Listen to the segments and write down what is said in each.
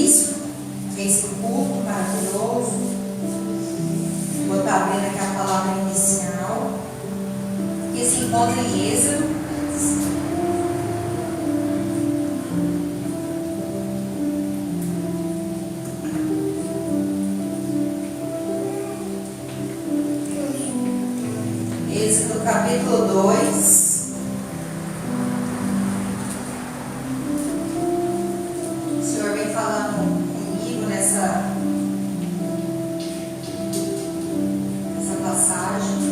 início desse culto maravilhoso. Vou estar abrindo aqui a palavra inicial, que se encontra em Êxodo. Êxodo capítulo 2. O Senhor vem falando comigo nessa passagem.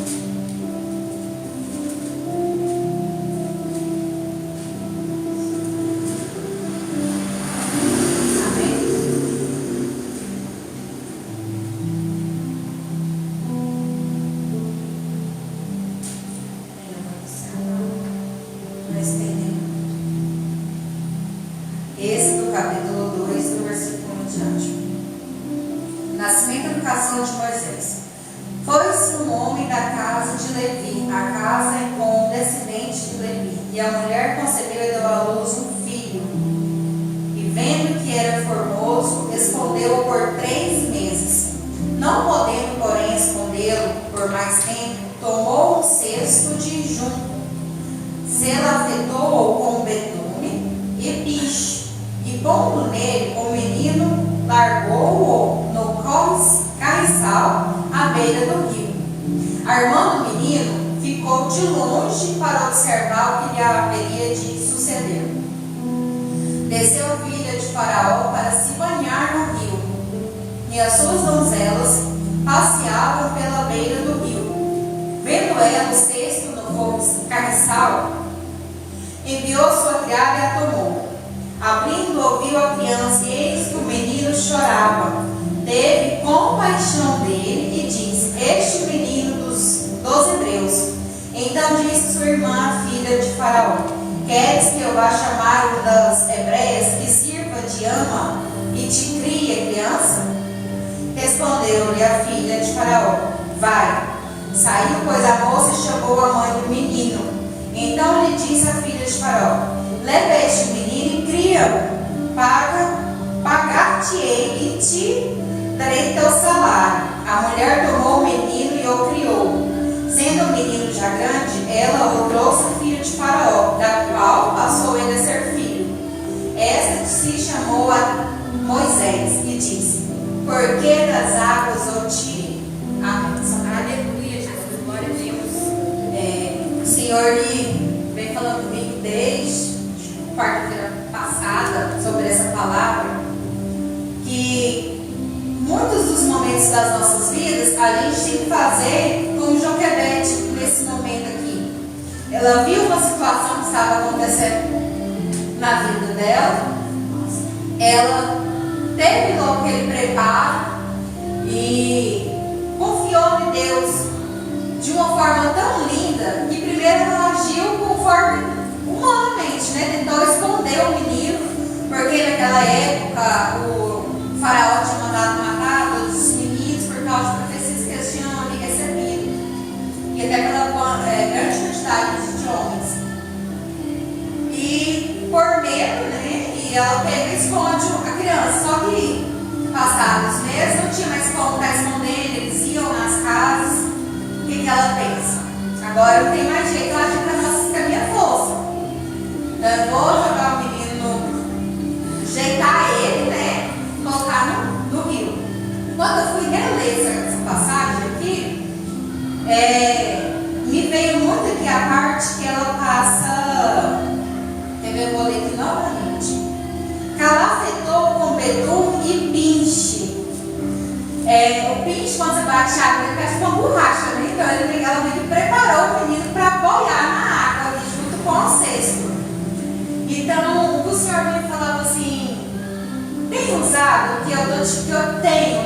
Êxodo capítulo 2, do versículo 1 em diante. Nascimento e educação de Moisés. Foi-se um homem da casa de Levi, a casa com um descendente de Levi, e a mulher concebeu e deu à luz um filho. E vendo que era formoso, escondeu-o por 3 meses. Não podendo, porém, escondê-lo por mais tempo, tomou um cesto de junco, selafetou-o com betume e piche, e pondo nele o menino, largou-o no carriçal à beira do rio. Armando o menino, ficou de longe para observar o que lhe haveria de suceder. Desceu a filha de Faraó para se banhar no rio, e as suas donzelas passeavam pela beira do rio. Vendo ela o cesto no carriçal, enviou sua criada e a tomou. Abrindo, ouviu a criança, e eis que o menino chorava. Teve compaixão dele e disse: Este menino dos hebreus. Então disse sua irmã, a filha de Faraó: Queres que eu vá chamar uma das hebreias que sirva de ama e te crie a criança? Respondeu-lhe a filha de Faraó: Vai. Saiu, pois, a moça e chamou a mãe do menino. Então lhe disse a filha de Faraó: Leva este menino e cria-o. Pagar-te-ei e te darei teu salário. A mulher tomou o menino e o criou. Sendo o menino já grande, ela o trouxe à filha de Faraó, da qual passou ele a ser filho. Esta se chamou a Moisés e disse: Por que das águas o tirei? Amém. Aleluia, Jesus, glória a Deus. O Senhor vem falando comigo desde quarta-feira passada sobre essa palavra, que muitos dos momentos das nossas vidas a gente tem que fazer como Joquebede nesse momento aqui. Ela viu uma situação que estava acontecendo na vida dela, ela teve logo aquele preparo e confiou em Deus de uma forma tão linda que primeiro ela agiu conforme humanamente, né? Tentou esconder o menino, porque naquela época o Faraó tinha mandado matar todos os meninos por causa de profecias que eles tinham ali recebido, e até aquela grande quantidade de homens. E por medo, né? E ela pega e esconde a criança. Só que passados os meses não tinha mais como estar escondendo, eles iam nas casas. O que ela pensa? Agora não tem mais jeito, ela acha com a minha força. Então eu vou jogar o menino, ajeitar ele, né? Colocar no rio. Quando eu fui reler essa passagem aqui, me veio muito aqui a parte que ela passa. Eu vou ler aqui novamente. Calafetou com betume e pinche. O pinche, quando você bate água, ele parece uma borracha, né? Então ela meio que preparou o menino para boiar na água ali, junto com o cesto. Então o Senhor me falava assim: tem usado o que eu tenho,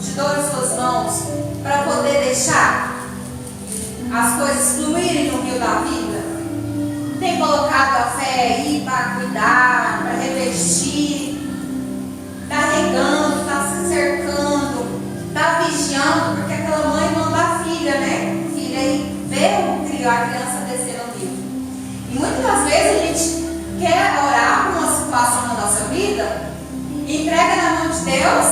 te dou as suas mãos, para poder deixar as coisas fluírem no rio da vida? Tem colocado a fé aí para cuidar, para revestir, está regando, está se cercando, está vigiando, porque aquela mãe manda a filha, né? A filha aí vê a criança descer no rio. E muitas vezes a gente quer orar por uma situação na nossa vida entrega na mão de Deus,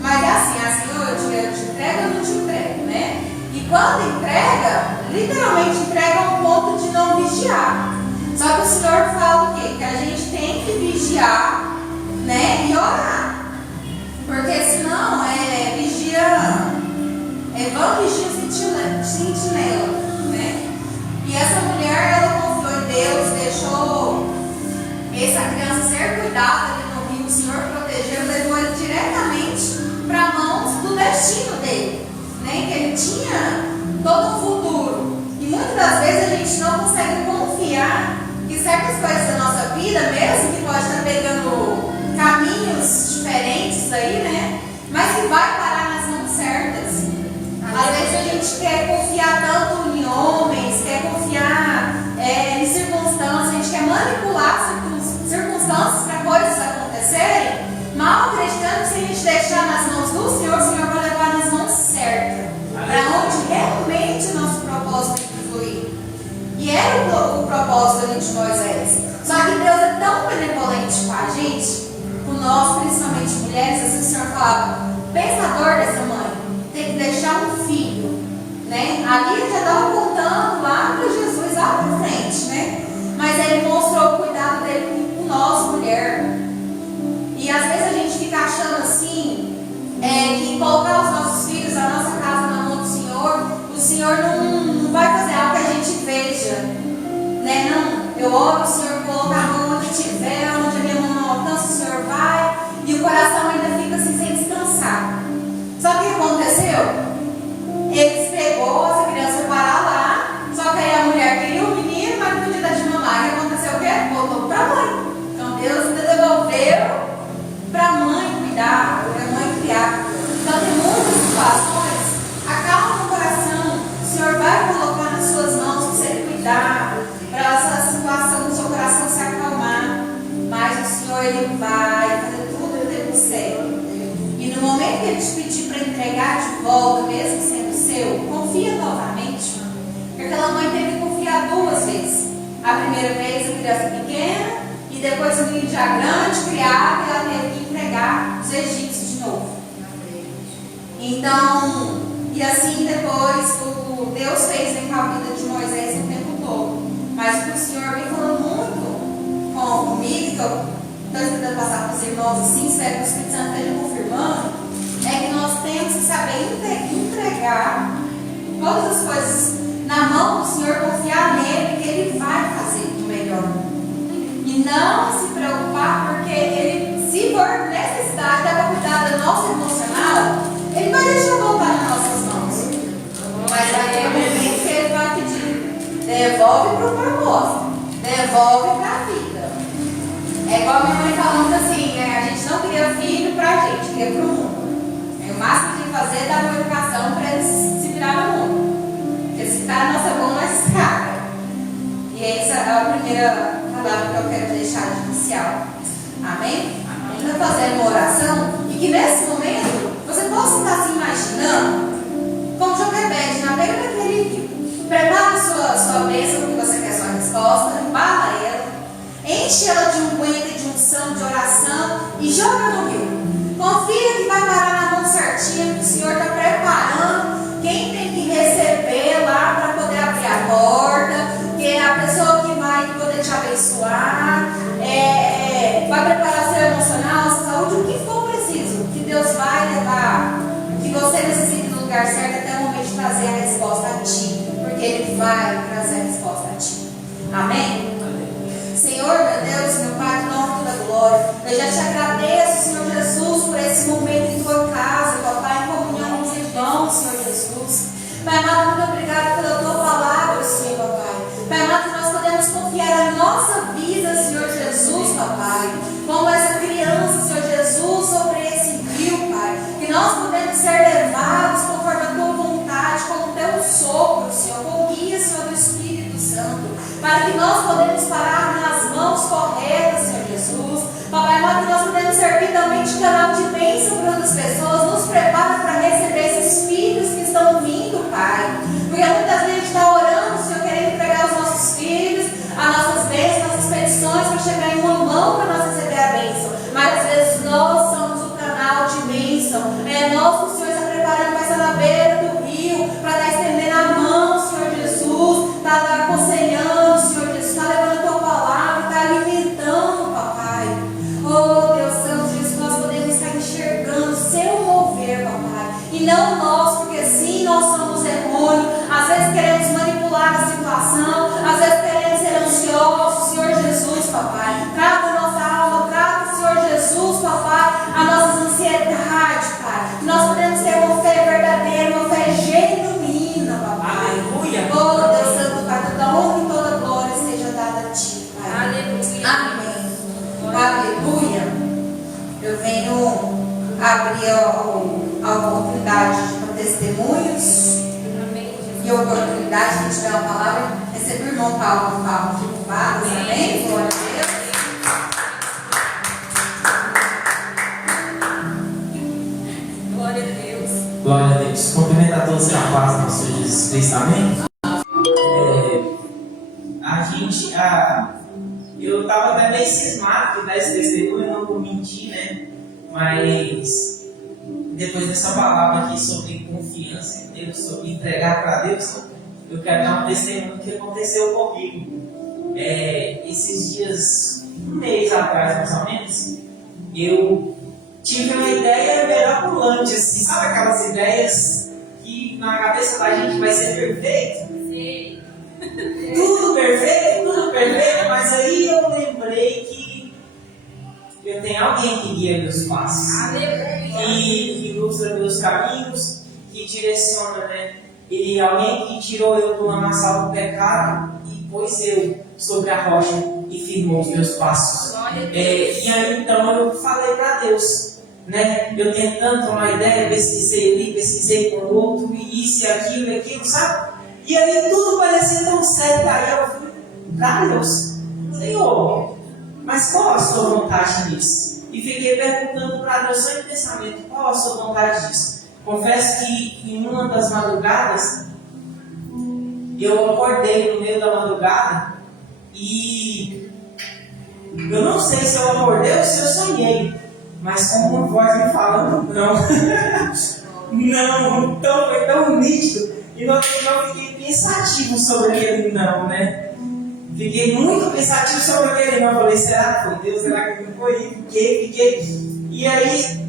mas é assim, Senhor, eu te entrego ou não te entrego, né? E quando entrega, literalmente entrega ao ponto de não vigiar. Só que o Senhor fala o quê? Que a gente tem que vigiar, né? E orar. Porque senão vão vigia sentinela, né? E essa mulher, ela confiou em Deus, deixou essa criança ser cuidada ali no rio, o Senhor protegeu, levou ele diretamente para mãos do destino dele, né? Que ele tinha todo um futuro. E muitas das vezes a gente não consegue confiar que certas coisas da nossa vida, mesmo que pode estar pegando caminhos diferentes aí, né? Mas que vai parar nas mãos certas. Às vezes a gente quer confiar tanto em homens, quer confiar em circunstâncias, a gente quer manipular circunstâncias para coisas acontecerem, mal acreditando que se a gente deixar nas mãos do Senhor, o Senhor vai levar nas mãos certas, para onde realmente o nosso propósito tem que fluir. E era o propósito ali de Moisés. Só que Deus é tão benevolente com a gente, com nós, principalmente mulheres. Assim o Senhor falava, pensador dessa mãe, tem que deixar um filho, né? Ali ele já estava contando lá para Jesus, lá para frente, né? Mas ele mostrou o cuidado dele com nós, mulher. E às vezes a gente fica achando assim, que colocar os nossos filhos, a nossa casa na mão do Senhor, o Senhor não vai fazer algo que a gente veja, né? Não, eu oro, o Senhor coloca a mão onde tiver, onde a minha mão não alcança, o Senhor vai, e o coração ainda fica assim sem descansar. Sabe o que aconteceu? Eles pegou essa criança para lá, só que aí a mulher queria o menino, mas não podia dar de mamar. E aconteceu o quê? Voltou para a mãe. Então Deus devolveu para a mãe cuidar, para a mãe criar. Então tem muitas situações, acalma no coração, o Senhor vai colocar nas suas mãos para você cuidar, para essa situação do seu coração se acalmar. Mas o Senhor, Ele vai fazer tudo no tempo certo. E no momento que Ele te pedir para entregar de volta, mesmo sendo seu, confia novamente. Porque aquela mãe teve que confiar duas vezes. A primeira vez a criança pequena, e depois o menino já grande, criado, e ela teve que entregar os egípcios de novo. Então, e assim depois o Deus fez com a vida de Moisés o tempo todo. Mas o que o Senhor vem falando muito comigo, que eu estou tentando passar para os irmãos assim, espero que o Espírito Santo esteja confirmando, é que nós temos que saber entregar todas as coisas na mão do Senhor, confiar nele, que Ele vai fazer o melhor. E não se preocupar, porque Ele, se for necessidade para cuidar do nosso emocional, Ele vai deixar voltar nas nossas mãos. Mas vai ter um momento que Ele vai pedir, devolve para o propósito, devolve para a vida. É igual a minha mãe falando assim, né? A gente não cria filho para a gente, cria para o mundo. O máximo que tem que fazer é dar uma educação para eles se virar no mundo. Porque se ficar na nossa mão, nós caga. E essa é a primeira palavra que eu quero deixar de inicial. Amém? A gente vai fazer uma oração e que nesse momento você possa estar se imaginando como Joquebede na beira daquele rio. Prepara sua bênção, que você quer sua resposta, embala ela, enche ela de unguento e de unção, de oração e joga no rio. Confia que vai parar na mão certinha, que o Senhor está preparando quem tem que receber lá para poder abrir a porta, que é a pessoa que vai poder te abençoar, vai preparar seu emocional, sua saúde, o que for preciso, que Deus vai levar, que você necessite do lugar certo até o momento de trazer a resposta a ti, porque Ele vai trazer a resposta a ti. Amém? Senhor, meu Deus, meu Pai, em nome de toda glória, eu já te agradeço, Senhor Jesus, por esse momento em tua casa, papai, em comunhão com os irmãos, Senhor Jesus. Pai amado, muito obrigado pela tua palavra, Senhor, papai. Pai amado, que nós podemos confiar a nossa vida, Senhor Jesus, papai, como essa criança, Senhor Jesus, sobre esse rio, Pai, que nós podemos ser levados conforme a tua vontade, com o teu sopro, Senhor, com o guia, Senhor, do Espírito Santo, para que nós podemos parar nas mãos corretas, Senhor Jesus. Papai amado, que nós podemos ser vitalmente canal de bênção para outras pessoas. Nos prepara para receber esses filhos que estão vindo, Pai. Porque muitas vezes a gente está orando, Senhor, querendo entregar os nossos filhos, as nossas bênçãos, nossas petições, para chegar em uma mão para nós receber a bênção. Mas às vezes nós somos Aleluia. Amém. Aleluia. Eu venho abrir a oportunidade para testemunhos. Amém. E a oportunidade de tiver uma palavra, receber o irmão Paulo Fábio de Vadas. Amém. Glória a Deus. Glória a Deus. Glória a Deus. Cumprimento a todos com a paz do nosso Jesus Cristo. Amém. Eu estava até meio cismado de dar esse testemunho, não vou mentir, né? Mas depois dessa palavra aqui sobre confiança em Deus, sobre entregar para Deus, eu quero dar um testemunho que aconteceu comigo. Esses dias, um mês atrás mais ou menos, eu tive uma ideia mirabolante, assim, sabe aquelas ideias que na cabeça da gente vai ser perfeito? Sim. Tudo perfeito, mas aí eu lembrei que eu tenho alguém que guia meus passos, que ilustra meus caminhos, que direciona, né? E alguém que tirou eu do lamaçal do pecado e pôs eu sobre a rocha e firmou os meus passos. E aí então eu falei para Deus, né? Eu tentando tomar ideia, pesquisei ali, pesquisei com o outro, e isso e aquilo, sabe? E aí tudo parecia tão sério. Aí eu fui para Deus, Senhor, mas qual a sua vontade nisso? E fiquei perguntando para Deus só em pensamento, qual a sua vontade disso? Confesso que em uma das madrugadas, eu acordei no meio da madrugada e eu não sei se eu acordei ou se eu sonhei, mas com uma voz me falando não. Não, então foi tão nítido. E no outro dia eu fiquei pensativo sobre aquele não, né? Fiquei muito pensativo sobre aquele não. Falei, será que foi Deus? Será que não foi? Fiquei. E aí,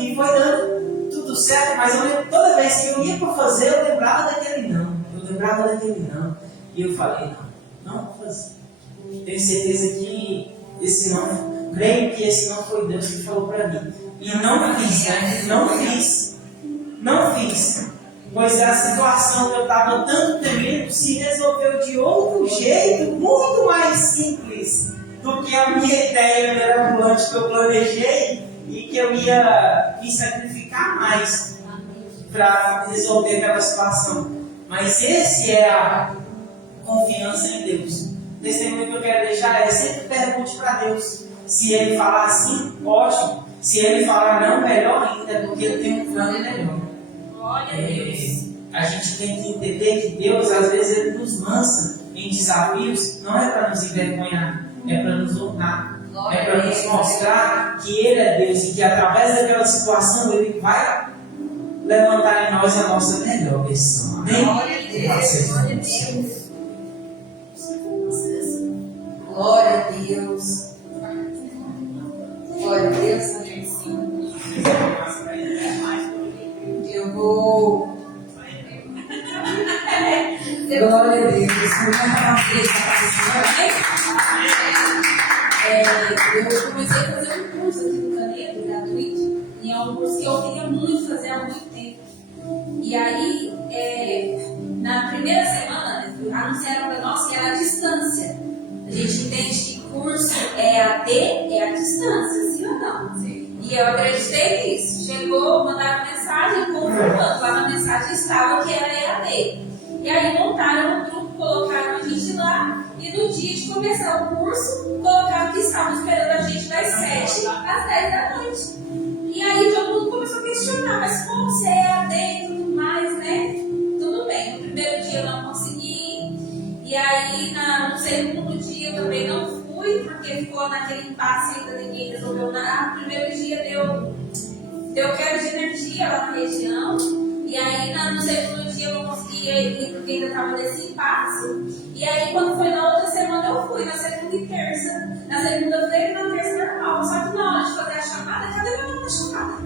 e foi dando tudo certo, mas eu lembro, toda vez que eu ia para fazer, eu lembrava daquele não. E eu falei, não vou fazer. Tenho certeza que esse não, creio que esse não foi Deus que falou para mim. E não fiz, né? Não fiz. Pois a situação que eu estava tanto temendo se resolveu de outro jeito, muito mais simples do que a minha ideia mirabolante que eu planejei e que eu ia me sacrificar mais para resolver aquela situação. Mas esse é a confiança em Deus. O testemunho que eu quero deixar é: sempre pergunte para Deus. Se Ele falar sim, ótimo. Se Ele falar não, melhor ainda, porque Ele tem um plano melhor. A gente tem que entender que Deus, às vezes, Ele nos lança em desafios, não é para nos envergonhar, é para nos honrar, é para nos mostrar que Ele é Deus e que através daquela situação Ele vai levantar em nós a nossa melhor versão. Amém? Glória a Deus. Glória a Deus. Glória a Deus. Glória a Deus. Eu vou. Glória a Deus. Eu comecei a fazer um curso aqui no Canedo, gratuito, e é um curso que eu queria muito fazer há muito tempo. E aí, na primeira semana, anunciaram para nós que era a distância. A gente entende que curso EAD é a distância, sim ou não? Sim. E eu acreditei nisso. Chegou, mandaram mensagem confirmando. Lá na mensagem estava que era EAD. E aí montaram um grupo, colocaram a gente lá. E no dia de começar o curso, colocaram que estavam esperando a gente das 7 às 10 da noite. E aí todo mundo começou a questionar, mas como se é EAD e tudo mais, né? Tudo bem, no primeiro dia eu não consegui. E aí no segundo dia eu também não fui, porque ficou naquele impasse ainda, ninguém resolveu nada. No primeiro dia deu queda de energia lá na região. E aí no segundo dia eu não conseguia ir porque ainda estava nesse impasse. E aí quando foi na outra semana eu fui, na segunda e terça. Na segunda-feira e na terça normal. Só que na hora de fazer a chamada, cadê meu nome na chamada?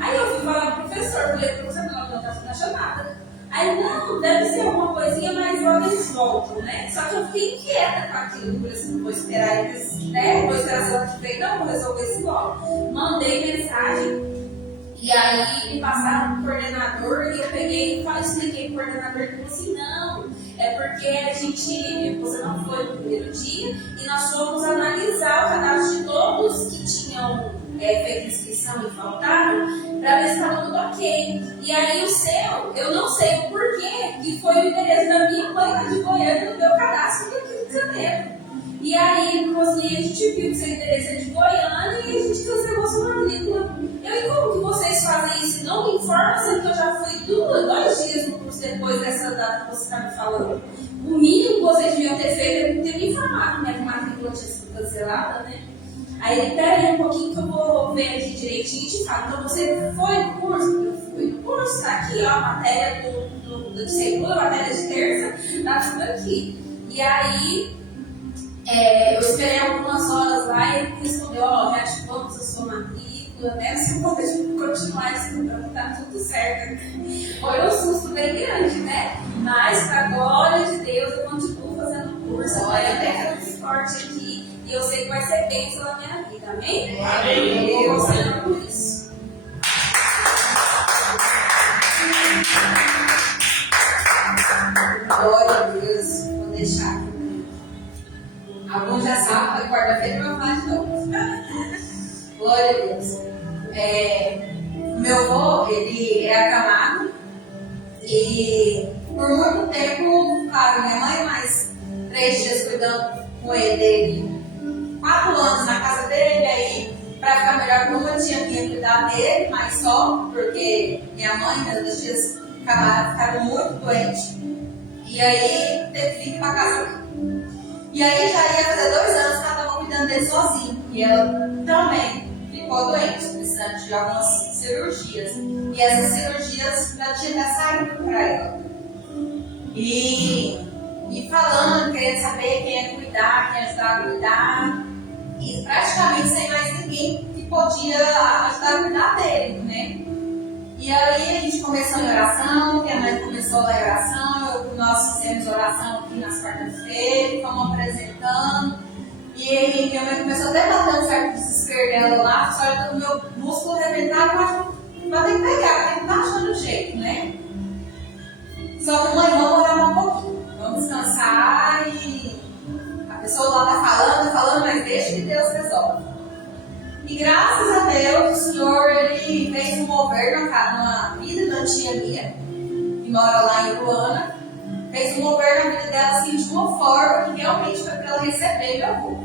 Aí eu fui falar com o professor, falei, professor, meu nome não está na chamada. Aí, não, deve ser alguma coisinha, mas logo eles voltam, né? Só que eu fiquei inquieta com aquilo, por isso não vou esperar eles, né? Vou esperar semana que vem, não, vou resolver isso logo. Mandei mensagem, e aí me passaram pro coordenador, e eu peguei e expliquei pro coordenador, ele falou assim, não, é porque você não foi no primeiro dia e nós fomos analisar o cadastro de todos que tinham feito inscrição e faltaram para ver se estava tudo ok. E aí o seu, eu não sei o porquê que foi o endereço da minha mãe lá de Goiânia no meu cadastro do Rio de Janeiro. E aí, Roslinha, a gente viu que seu endereço é de Goiânia e a gente cancelou sua matrícula. E como que vocês fazem isso? Não me informa, sendo que eu já fui 2 dias no curso depois dessa data que você está me falando. O mínimo que vocês deviam ter feito é ter me informado, né? Que a matrícula tinha sido cancelada, né? Aí ele, pera aí um pouquinho que eu vou ver aqui direitinho e te falo. Então você foi no curso? Eu fui no curso, tá aqui, ó, a matéria de segunda, a matéria de terça, tá tudo aqui. E aí, eu esperei algumas horas lá e ele respondeu, ó, reativamos a sua matrícula, né? Você pode continuar estudando, tá tudo certo. Foi um susto bem grande, né? Mas, pra glória de Deus, eu continuo fazendo o curso. Olha, até que eu forte aqui e eu sei que vai ser bênção na minha vida, amém? Amém. Eu vou considerando por isso. Glória a Deus. Vou deixar aqui. Alguns já sabem, foi quarta-feira e eu vou falar de novo. Glória a Deus. Meu avô, ele é acamado e por muito tempo, claro, minha mãe mais 3 dias cuidando com ele, 4 anos na casa dele, aí pra ficar melhor que nunca tinha que cuidar dele, mas só porque minha mãe, meus tias ficaram muito doentes e aí teve que ir pra casa dele. E aí já ia fazer 2 anos que ela estava cuidando dele sozinho. E ela também ficou doente, precisando de algumas cirurgias. E essas cirurgias já tinham até saído para ela. E falando, querendo saber quem ia cuidar, quem ia ajudar a cuidar. E praticamente sem mais ninguém que podia ajudar a cuidar dele, né? E aí a gente começou em oração, minha mãe começou a oração, nós fizemos oração aqui nas quartas-feiras, fomos apresentando. E aí minha mãe começou até a bater um certo desespero dela lá, só que o meu músculo arrebentado, vai ter que pegar, porque não tá achando jeito, né? Só que mãe, vamos orar um pouquinho, vamos descansar e a pessoa lá tá falando, mas deixa que Deus resolve. E graças a Deus, o Senhor, ele fez um mover na vida da tia minha, que mora lá em Uruana. Fez um mover na vida dela assim, de uma forma que realmente foi para ela receber meu avô.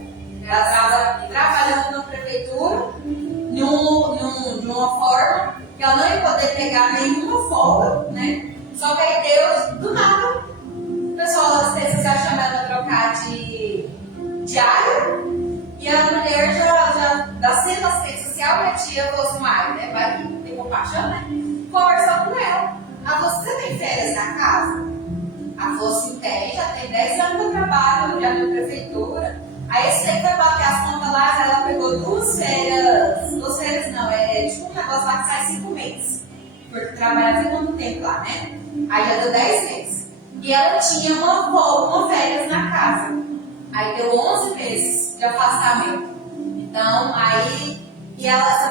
Ela estava trabalhando na prefeitura, de uma forma que ela não ia poder pegar nenhuma folga, né? Só que aí Deus, do nada, o pessoal da assistência social chama ela para trocar de área. E a mulher já da sendo assistente social, minha tia falou assim, né? Vai ter compaixão, né? Conversou com ela. Ela falou, você tem férias na casa? Ela falou assim, tem, já tem 10 anos que eu trabalho já na prefeitura. Aí esse tempo foi bater as contas lá, ela pegou 2 férias não, é tipo um negócio lá que sai 5 meses. Porque trabalha tem quanto tempo lá, né? Aí já deu 10 meses. E ela tinha uma férias na casa. Aí deu 11 meses de afastamento. Então,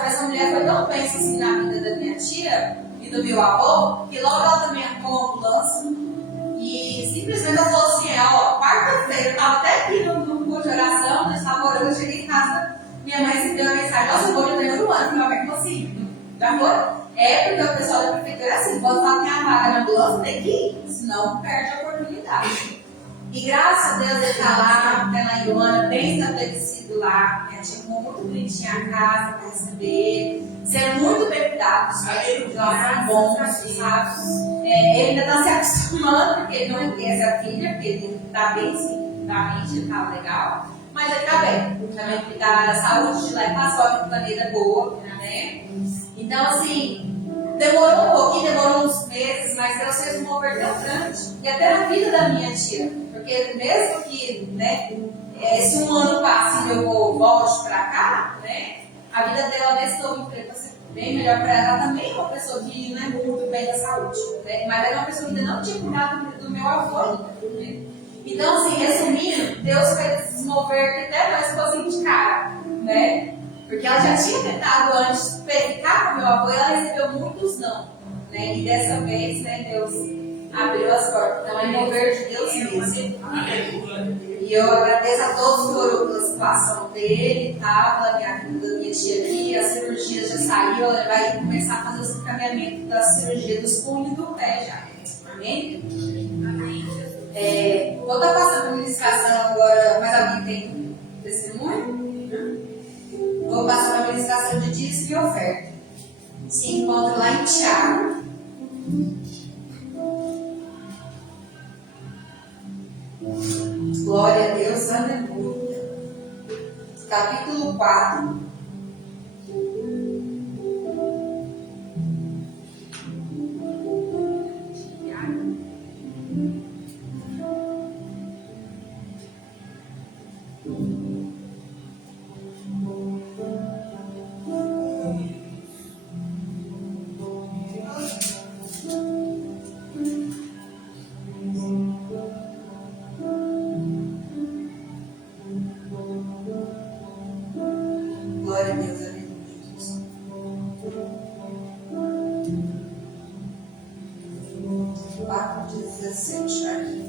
essa mulher foi tão bem assim na vida da minha tia e do meu avô, que logo ela também arrumou uma ambulância. E simplesmente ela falou assim, quarta-feira, eu estava até aqui no culto de oração, nós estávamos orando, eu cheguei em casa, minha mãe recebeu uma mensagem, nossa, eu vou lhe dar um ano, finalmente consigo. Já foi? Porque o pessoal da prefeitura é assim, quando fala que tem a vaga na ambulância, tem que ir, senão perde a oportunidade. E graças a Deus ele está lá, em Iruana, bem estabelecido lá. Minha tia arrumou muito bonitinha a casa para receber, sendo muito bem cuidado. Os médicos lá são bons, sabe? Ele ainda está se acostumando, porque ele não conhece a filha, porque ele está bem, sim, ele está legal. Mas ele está bem. Também cuidar da saúde de lá e passou a maneira boa, né? Então, assim. Demorou um pouquinho, demorou uns meses, mas Deus fez um mover tão grande. E até na vida da minha tia. Porque mesmo que, né, se um ano passe e eu volte pra cá, né, a vida dela nesse novo emprego vai ser bem melhor pra ela. Ela também é uma pessoa que não é muito bem da saúde, né, mas ela é uma pessoa que ainda não tinha cuidado do meu avô ainda, né. Então, assim, resumindo, Deus fez esse mover que até nós ficamos de cara, né. Porque ela já tinha tentado antes ficar com meu avô e ela recebeu muitos não, né? E dessa vez, né, Deus Abriu as portas. Então é mover de Deus mesmo. Aleluia. E eu agradeço a todos pela situação dele, tá? Pela minha tia aqui, a cirurgia já saiu, ela vai começar a fazer o encaminhamento da cirurgia dos punhos e do pé já. Amém? Vou estar passando a ministração agora, mas alguém tem testemunho? Vou passar a ministração de dízimo e oferta. Se encontra lá em Tiago. Glória a Deus, aleluia. Capítulo 4. Glória a Deus, aleluia. 4:17 aqui.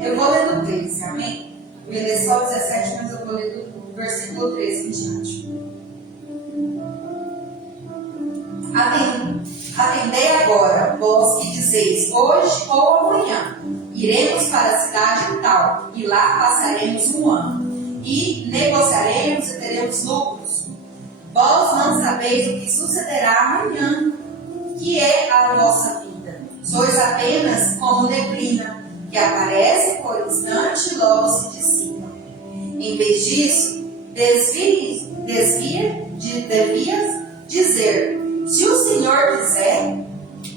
Eu vou ler do 13, amém? Eu vou ler só o 17, mas eu vou ler do versículo 13 em diante. Atendei agora, vós que dizeis, hoje ou amanhã, iremos para a cidade tal, e lá passaremos um ano, e negociaremos e teremos lucros. Vós não sabeis o que sucederá amanhã, que é a vossa vida. Sois apenas como neblina, que aparece por instante e logo se dissipa. Em vez disso, devias dizer, se o Senhor quiser,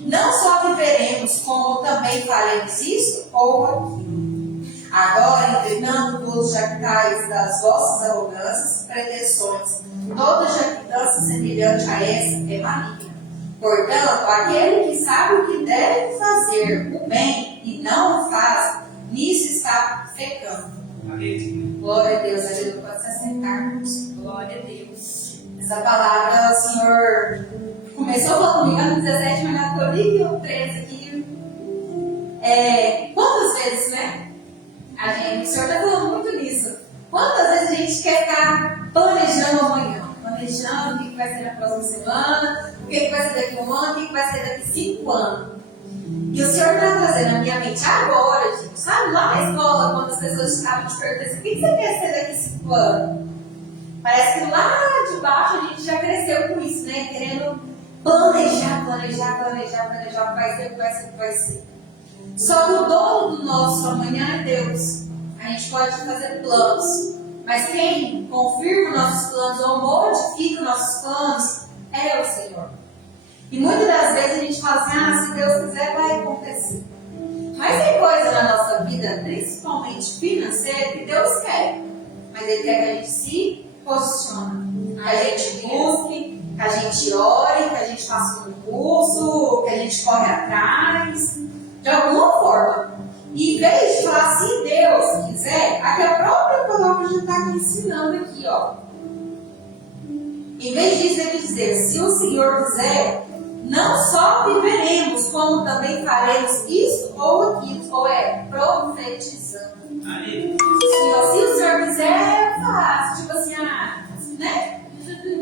não só viveremos, como também faremos isso ou aquilo. Agora, entretanto, vos jactais das vossas arrogâncias e pretensões. Toda jactância semelhante a essa é maligna. Portanto, aquele que sabe o que deve fazer o bem e não o faz, nisso está pecando. Glória a Deus, aleluia. Pode se assentar. Glória a Deus. Essa palavra, o Senhor começou falando comigo no 17, mas na Coríntios 13 aqui. Quantas vezes, né? O Senhor está falando muito nisso. Quantas vezes a gente quer ficar planejando amanhã? Planejando o que vai ser na próxima semana, o que vai ser daqui a um ano, o que vai ser daqui 5 anos. E o Senhor está trazendo na minha mente agora, gente, sabe? Lá na escola, quando as pessoas estavam te perguntando assim, o que você quer ser daqui 5 anos? Parece que lá de baixo a gente já cresceu com isso, né? Querendo planejar o que vai ser. Só que o dono do nosso amanhã é Deus. A gente pode fazer planos, mas quem confirma nossos planos ou modifica nossos planos é o Senhor. E muitas das vezes a gente fala assim, se Deus quiser vai acontecer. Mas tem coisa na nossa vida, principalmente financeira, que Deus quer. Mas Ele quer que a gente se posicione, que a gente busque, que a gente ore, que a gente faça um curso, que a gente corre atrás, de alguma forma. E em vez de falar, se Deus quiser, aqui a própria palavra já está ensinando aqui, ó. Em vez disso, ele dizer, se o Senhor quiser, não só viveremos, como também faremos isso ou aquilo, ou profetizando. Aleluia. Se o Senhor quiser, eu faço. Tipo assim, né?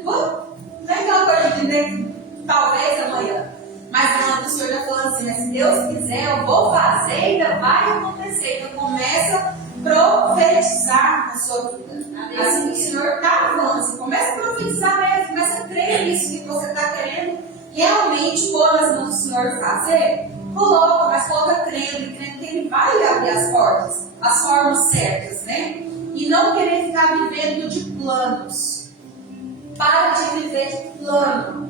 Não é aquela coisa de dizer que talvez amanhã. Mas não, o Senhor está falando assim, mas se Deus quiser, eu vou fazer, ainda vai acontecer. Então começa a profetizar na sua vida. Assim que o Senhor está falando, assim, começa a profetizar mesmo, começa a crer nisso que você está querendo realmente pôr nas mãos do Senhor e fazer. Coloca, mas coloca crendo que Ele vai abrir as portas, as formas certas, né? E não querer ficar vivendo de planos. Para de viver de plano.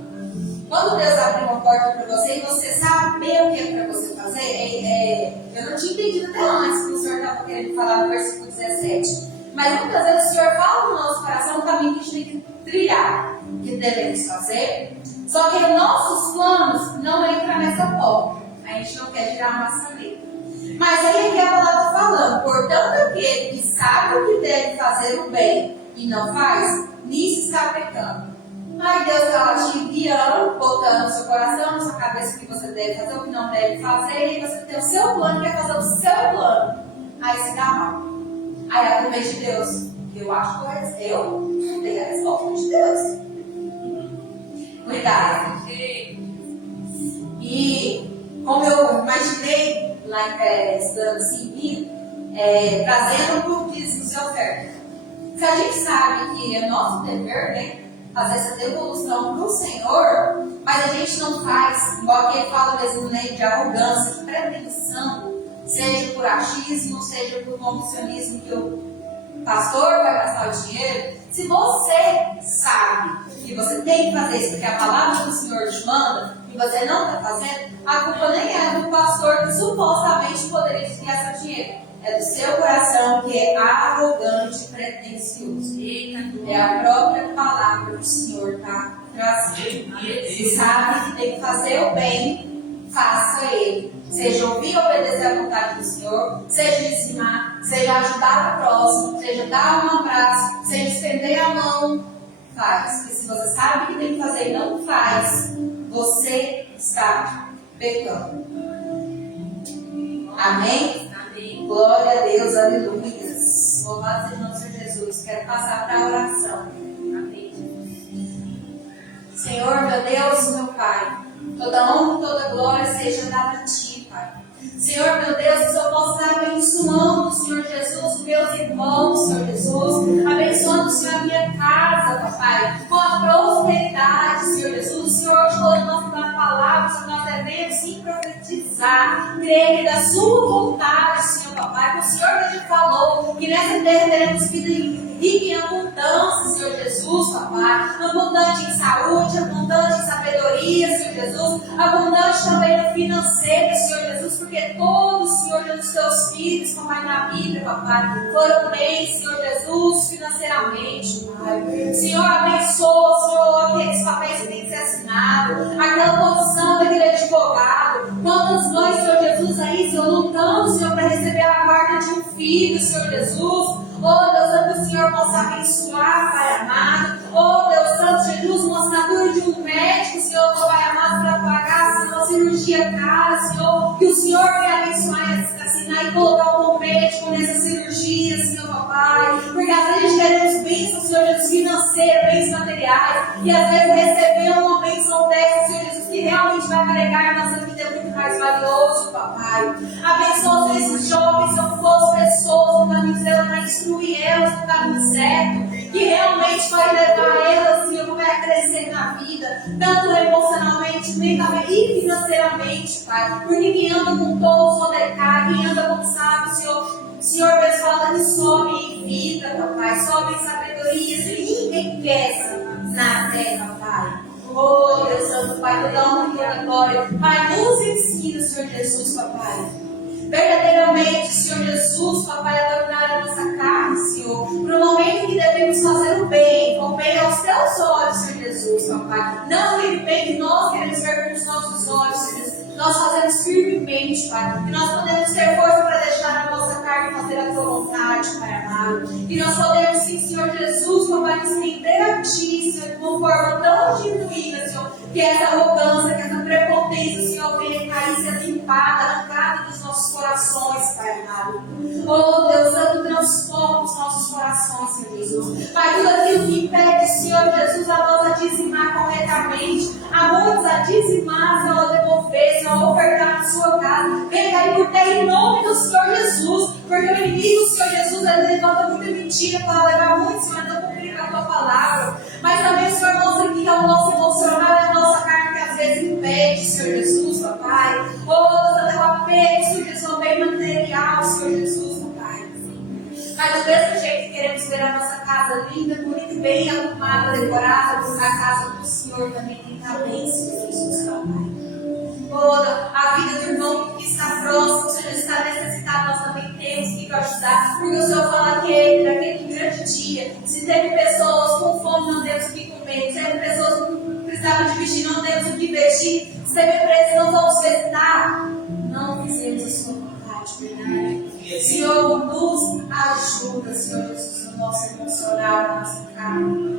Quando Deus abrir uma porta para você e você saber o que é para você fazer, eu não tinha entendido até antes que o Senhor estava querendo falar no versículo 17. Mas muitas vezes o Senhor fala no nosso coração o caminho que a gente tem que trilhar, que devemos fazer. Só que nossos planos não entram nessa porta. A gente não quer tirar a maçaneta. Mas aí é que ela está falando, portanto, aquele que sabe o que deve fazer o bem e não faz, nisso está pecando. Ai, Deus está lá te guiando, botando no seu coração, na sua cabeça o que você deve fazer, o que não deve fazer, e você tem o seu plano, quer fazer o seu plano. Aí se dá mal. Aí a culpa é de Deus. Eu acho que eu não tenho a resposta de Deus. Cuidado. E como eu imaginei lá estudando assim, trazendo para o dízimos e oferta. Se a gente sabe que é nosso dever, né, fazer essa devolução para o Senhor, mas a gente não faz, igual que ele fala mesmo, né, de arrogância, de pretensão, seja por achismo, seja por condicionismo que o pastor vai gastar o dinheiro. Se você sabe que você tem que fazer isso porque a palavra do Senhor te manda e você não está fazendo, a culpa nem é do pastor que supostamente poderia desviar seu dinheiro. É do seu coração que é arrogante e pretencioso. É a própria palavra que o Senhor está trazendo. Se sabe que tem que fazer o bem, faça ele. Seja ouvir e obedecer à vontade do Senhor, seja dizimar, seja ajudar o próximo, seja dar um abraço, seja estender a mão, faz. Porque se você sabe que tem que fazer e não faz, você está pecando. Amém? Amém. Glória a Deus, aleluia. Louvado seja o nome do Senhor Jesus. Quero passar para a oração. Amém. Senhor, meu Deus, meu Pai, toda honra e toda glória seja dada a Ti, Pai. Senhor, meu Deus, que eu possa estar abençoando, Senhor Jesus, meus irmãos, Senhor Jesus, abençoando, Senhor, a minha casa, papai, com a prosperidade, Senhor Jesus. O Senhor te colocou na palavra, Senhor, nós devemos sim profetizar, crer que da sua vontade, Senhor, papai, que o Senhor mesmo falou, que nessa terra teremos vida rica em abundância, Senhor Jesus, papai, abundante em saúde, abundante em sabedoria, Senhor Jesus, abundante também no financeiro, Senhor Jesus, porque todos, Senhor Jesus, teus filhos, papai, na Bíblia, papai, foram bem, Senhor Jesus, financeiramente, Pai. Senhor, abençoa, Senhor, aqueles papéis que têm que ser assinados, aquela posição daquele advogado, quantas mães, Senhor Jesus, aí, Senhor, lutando, Senhor, para receber a guarda de um filho, Senhor Jesus. Oh, Deus Santo, que o Senhor possa abençoar, Pai amado. Oh, Deus Santo, Jesus, uma assinatura de um médico, Senhor, Pai amado, para pagar, Senhor, uma cirurgia cara, Senhor. Que o Senhor venha abençoar, assinar e colocar um médico nessa cirurgia, Senhor, papai. Porque às vezes queremos bênçãos, Senhor Jesus, financeiras, bênçãos materiais. E às vezes recebemos uma bênção dessa, Senhor Jesus, que realmente vai agregar a nossa vida muito mais valioso, papai. Abençoa esses jovens, Senhor, boas pessoas no caminho certo, para instruir elas no caminho certo, que realmente vai levar elas, Senhor, vai crescer na vida, tanto emocionalmente, mentalmente e financeiramente, Pai. Porque quem anda com todos não decai, quem anda com sábio, Senhor. O Senhor mesmo fala que sobe em vida, papai, sobe em sabedoria, se enriquece na terra, Pai. Oh, Deus Santo, Pai, toda honra e toda glória. Pai, nos ensina, Senhor Jesus, papai. Verdadeiramente, Senhor Jesus, papai, a dominar a nossa carne, Senhor. Para o momento que devemos fazer o bem, com bem aos teus olhos, Senhor Jesus, papai. Não aquele bem que nós queremos ver com os nossos olhos, Senhor Jesus. Nós fazemos firmemente, Pai. Que nós podemos ter força para deixar a nossa carne fazer a tua vontade, Pai amado. Que nós podemos, sim, Senhor Jesus, papai, nos render a ti, Senhor, de uma forma tão genuína, Senhor. Que essa arrogância, que essa prepotência, Senhor, venha cair, ser limpada, arrancada dos nossos corações, Pai amado. Oh, Deus Santo, transforma os nossos corações, Senhor Jesus. Pai, tudo aquilo que impede, Senhor Jesus, a nós a dizimar corretamente, a muitos a dizimar, Senhor, a devolver, Senhor, a ofertar na sua casa. Venha cair por terra em nome do Senhor Jesus, porque o inimigo, Senhor Jesus, ele levanta muita mentira para levar muito, Senhor, a não cumprir a tua palavra. Mas também o Senhor mostra que é o nosso emocional, é a nossa carne que às vezes impede, Senhor Jesus, papai. Oh, Deus, eu apego, Senhor Jesus, o bem material, Senhor Jesus, papai. Mas do mesmo jeito que queremos ver a nossa casa linda, bonita e bem arrumada, decorada, a casa do Senhor também tem que estar bem, Senhor Jesus, papai. Toda a vida do irmão que está próximo, Senhor, está necessitado, nós também temos que ajudar. Porque o Senhor fala que naquele grande dia, se teve pessoas com fome, não temos o que comer. Se teve pessoas que precisavam de vestir, não temos o que vestir. Se teve preço, não vamos visitar. Não fizemos a sua vontade, verdade. Senhor, nos ajuda, Senhor Jesus, no nosso emocional, na nossa carne.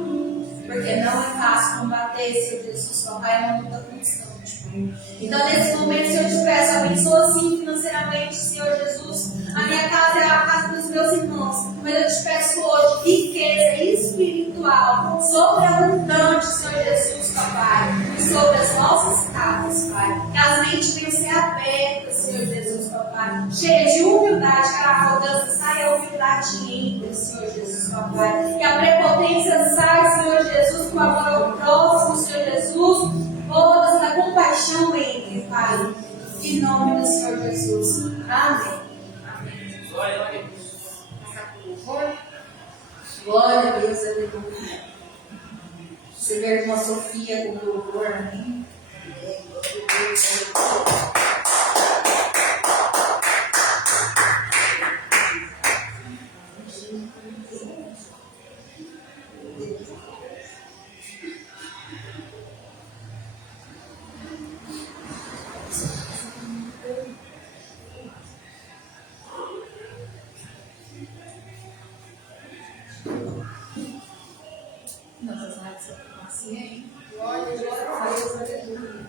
Porque não é fácil combater, Senhor Jesus, papai, é uma luta constante, Pai. Então, nesse momento, Senhor, eu te peço, abençoa sim financeiramente, Senhor Jesus. A minha casa é a casa dos meus irmãos, mas eu te peço hoje riqueza espiritual, sobreabundante, Senhor Jesus, papai, e sobre as nossas casas, Pai. Que as mentes venham ser abertas, Senhor Jesus, papai, cheia de humildade, que a arrogância saia, a humildade entre, Senhor Jesus, papai. Que a prepotência saia, Senhor Jesus, com o amor ao próximo, Senhor Jesus, todas da compaixão entre, Pai. Em nome do Senhor Jesus. Amém. Glória a Deus. Glória a Deus, aleluia. Você vê a irmã Sofia com louvor, amém? Nossas lives estão assim, hein? Glória a Deus, aleluia.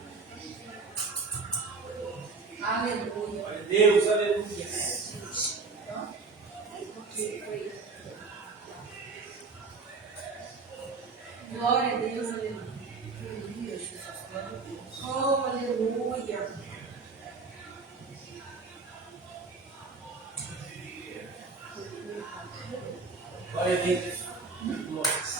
Aleluia. Glória a Deus, aleluia. Glória a Deus, aleluia. Oh, aleluia. Glória a Deus. Glória.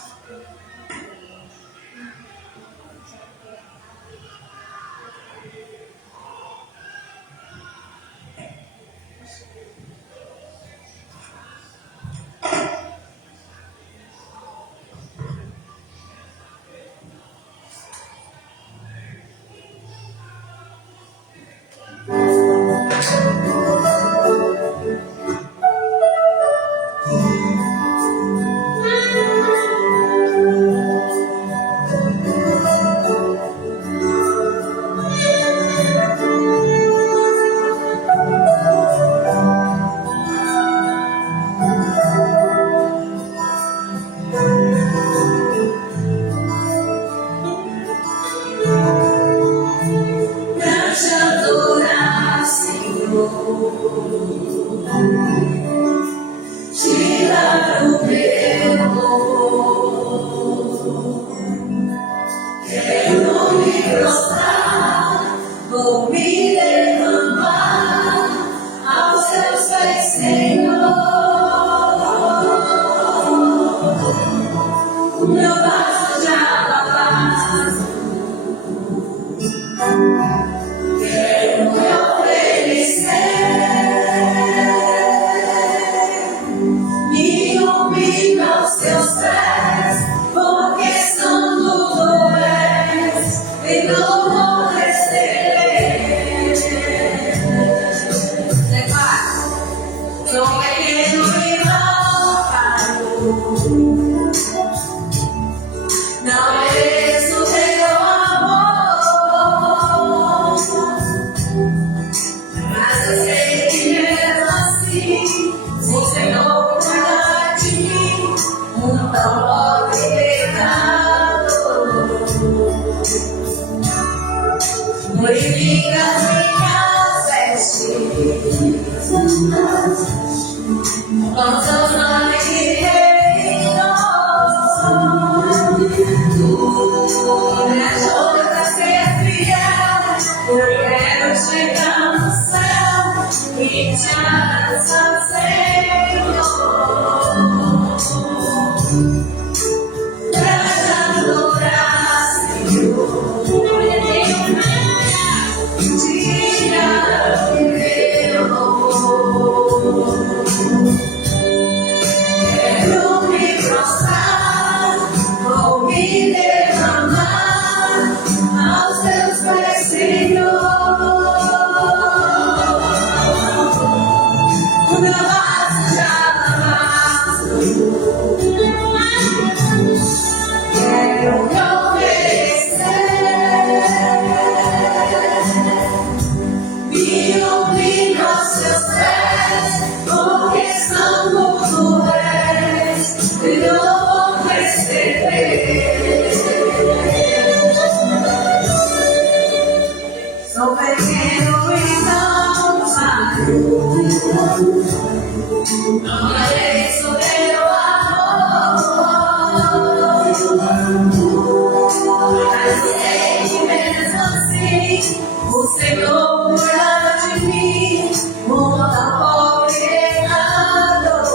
Porque santo tu és, e não vou receber. Não mereço teu amor, mas sei que mesmo assim o Senhor cuida de mim, uma pobre pecador.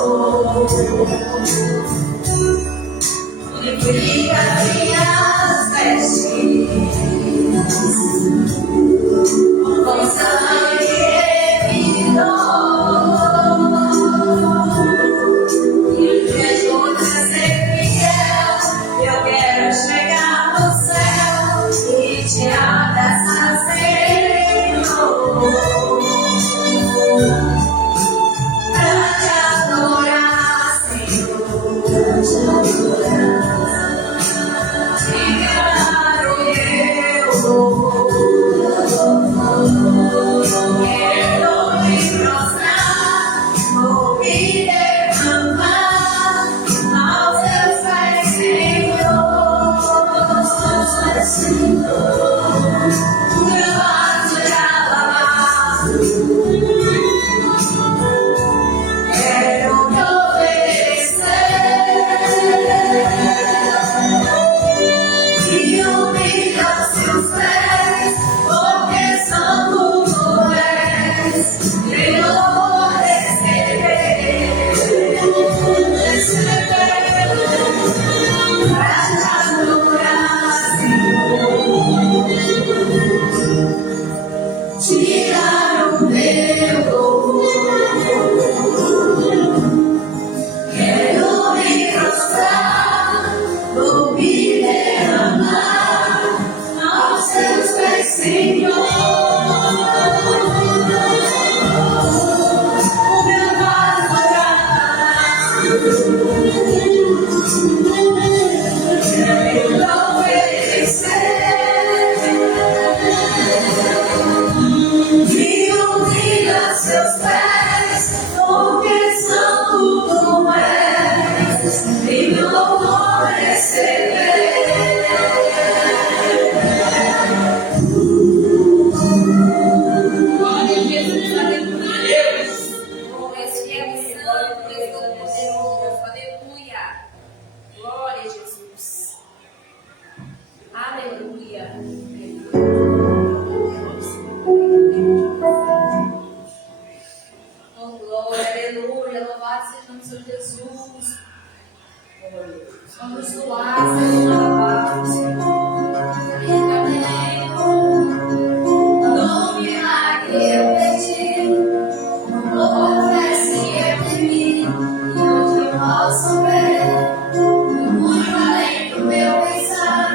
Purifica minhas vestes com sangue remidor, e me ajuda a ser fiel. Eu quero chegar no céu e te abraçar, Senhor, pra te adorar, Senhor, pra te adorar. Quero me prostrar, vou me derramar aos teus pés, Senhor. Meu vaso de alabastro, quero me oferecer e humilhar aos seus pés, porque santo tu és, e eu vou receber pra te adorar, Senhor. Tirar o meu louvor, quero me prostrar, vou me derramar aos teus pés, Senhor. O meu vaso de alabastro, quero oferecer e humilhar seus pés, porque santo tu és, e meu louvor receber. Glória a Jesus, aleluia. Oh, Espírito Santo, és todo poderoso, aleluia. Glória a Jesus. Aleluia. Oh, glória, aleluia. Louvado seja o Senhor Jesus. Vamos doar, Senhor, alabado, Senhor. Nome lá que eu pedi, oferece em mim, e hoje eu posso ver, muito além do meu pensar,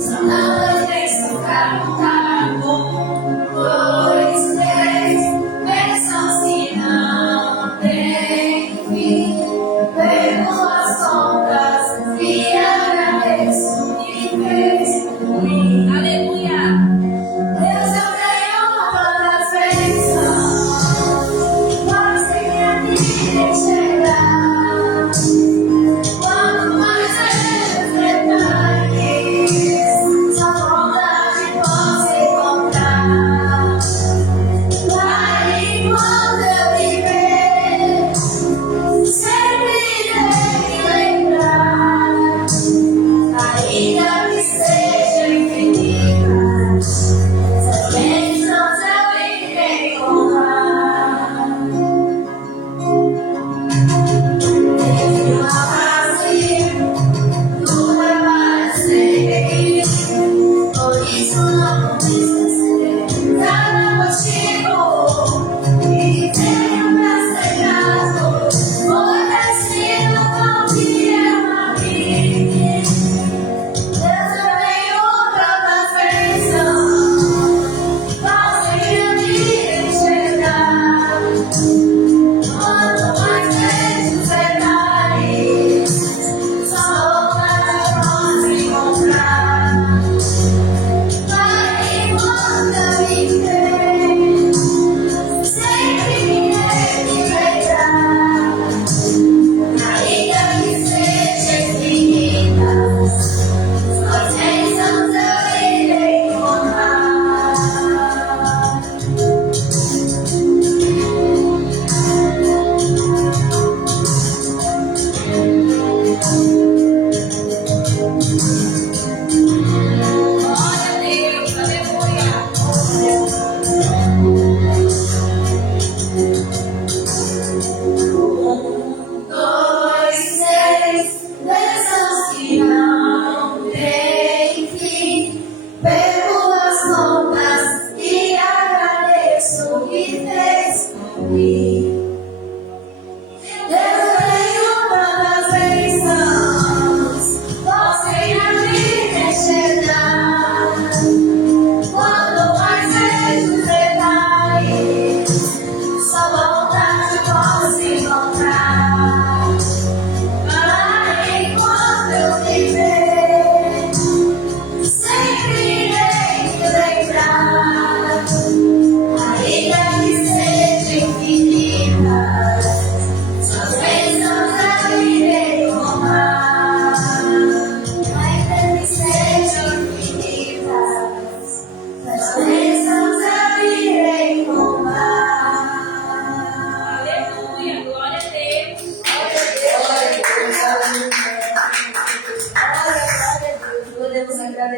só nada fez tocar no carro, 2, 3, pensam se não tem fim, pego as contas e agradeço de ver.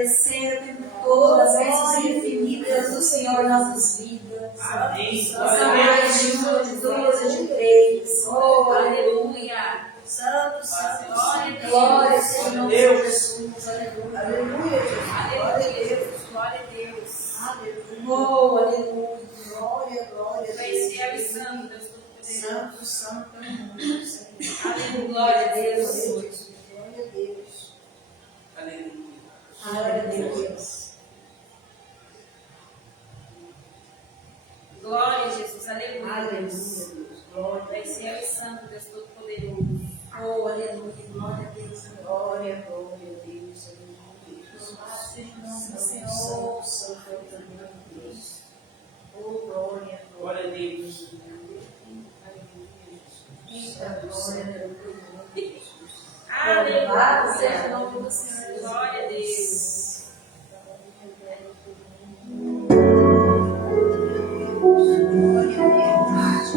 agradecer o tempo todo as bênçãos infinitas do Senhor em nossas vidas. Amém. São mais de uma, de duas e de três. Oh, Aleluia. Santo, santo, Glória a Deus. glória ao Senhor Deus. Jesus. Aleluia. Aleluia, Jesus. Glória a Deus. Glória a Deus. Aleluia. Oh, aleluia. Glória, glória a Tu és Deus. fiel e santo, Deus Todo-Poderoso. Santo, santo é o nome do Senhor. Aleluia. Glória a Deus. Glória a Deus. Aleluia. Glória a Deus. Glória a Jesus. Aleluia. Aleluia, Deus. Deus. Glória Tu és fiel e santo, Deus Todo-Poderoso. Oh, aleluia, glória a Deus, glória, glória a Deus, aleluia. Nosso Senhor, Santo é o teu nome, Deus. Oh, glória, Glória a Deus. aleluia, glória a Deus. Aleluia. Louvado seja o nome do Senhor. Glória a Deus. Glória a verdade.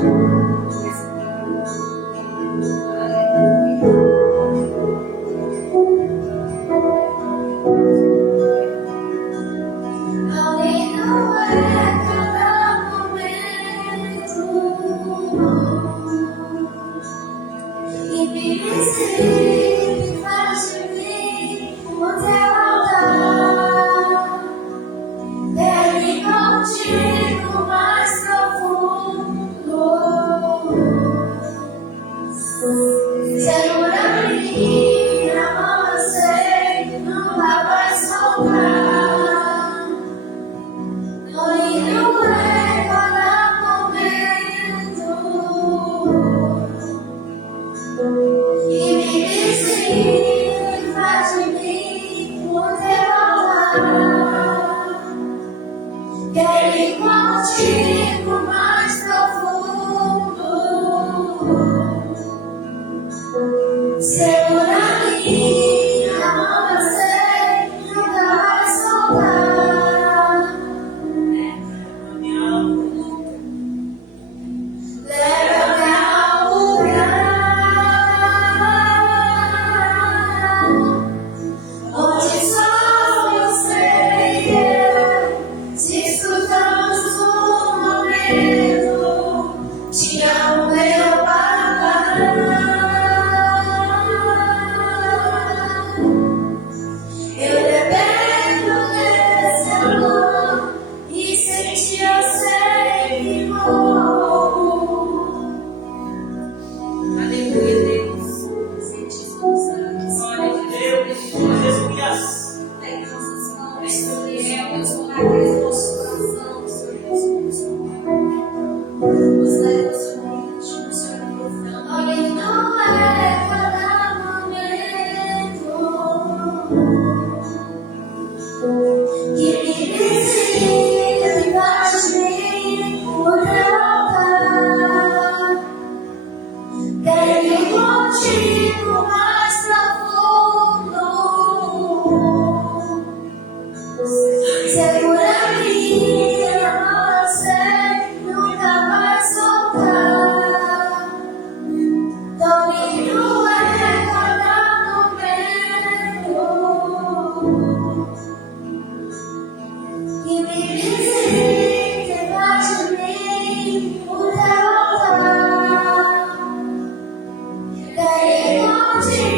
Contigo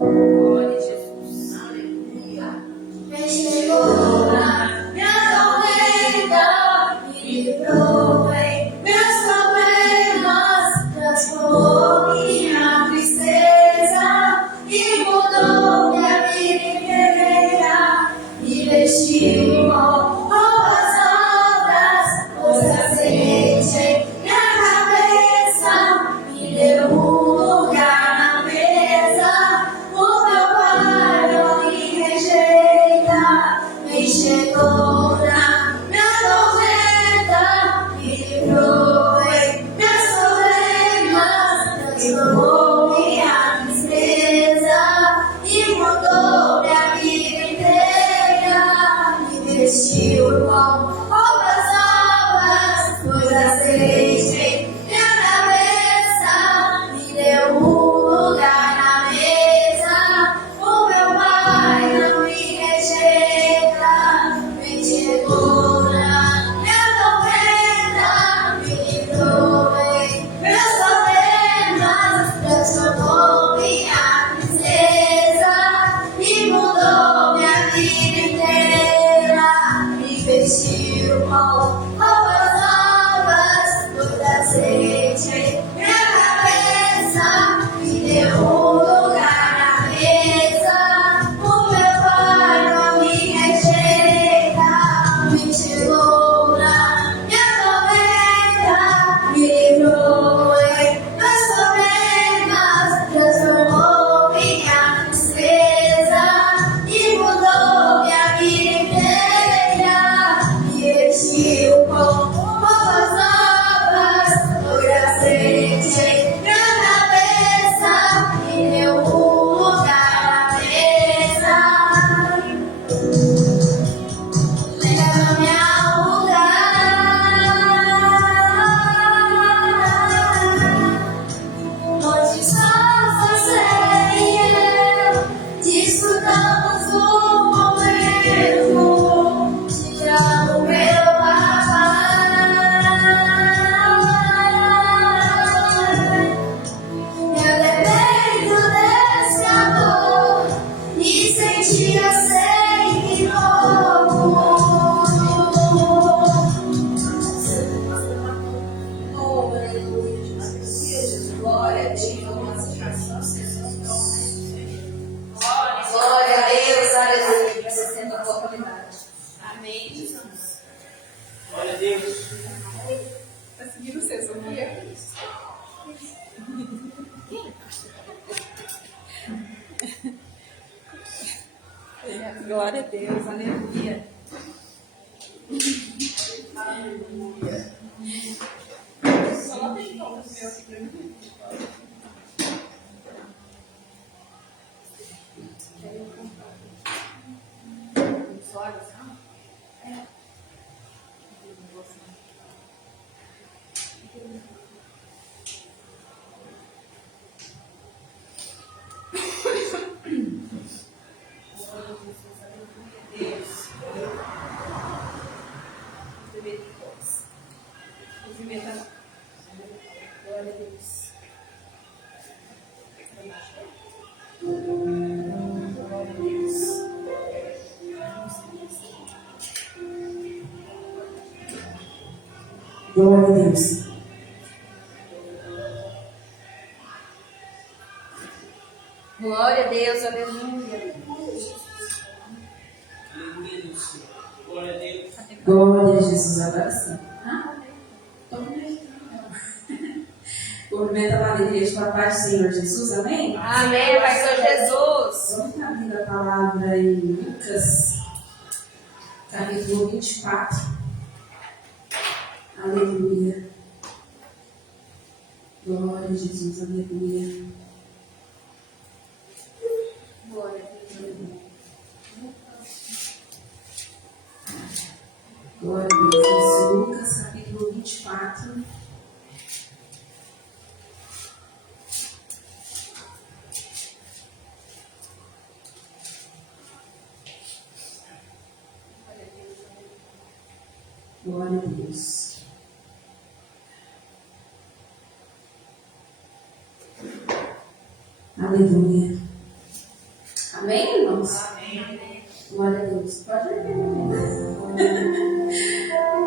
Glória a Jesus. Aleluia. Chegou na minha tormenta, me livrou em meus problemas, transformou minha tristeza e mudou minha vida inteira. Me vestiu com roupas novas, pôs azeite em minha cabeça, me deu lugar na mesa. O meu Pai não me rejeita, me chegou na minha tormenta, me livrou em meus problemas, transformou minha tristeza e mudou minha vida inteira. Me vestiu com roupas novas, pôs azeite em minha cabeça, me deu lugar na mesa. O meu Pai não me rejeita, me chegou na minha tormenta, me livrou em meus problemas, transformou minha tristeza e mudou minha vida inteira. Me vestiu com roupas novas, pôs azeite em minha cabeça, me deu lugar na mesa. O meu Pai não me rejeita, me chegou na minha tormenta, me livrou em meus problemas, transformou minha tristeza e mudou minha vida inteira. Me vestiu com roupas novas, pôs azeite em minha cabeça, me deu lugar na mesa. Leva-me ao lugar onde só você e eu desfrutamos o momento. Te amo, meu Pai. Eu dependo desse amor e sentir a sede de novo. Oh, aleluia, Jesus. Glória a Ti, glória a Deus, aleluia. Você sendo a oportunidade. Amém, Jesus. Glória a Deus. Tá seguindo o seu, Sofia? Glória a Deus, aleluia. Só tem como o meu aqui pra mim. Só olha assim, ó. Glória a Deus. Glória a Deus. Glória a Deus. Glória a Deus, aleluia. Aleluia, Deus. Glória a Deus. Glória a Jesus, agora sim. Movimento a igreja para a paz do Senhor Jesus, amém? Amém, Pastor Jesus. Vamos abrir a palavra em Lucas, capítulo 24. Aleluia. Glória a Jesus, aleluia. Glória a Deus. Glória a Deus. Lucas, capítulo 24. Glória a Deus. Aleluia. Amém, irmãos? Amém. Glória a Deus. Pode ver.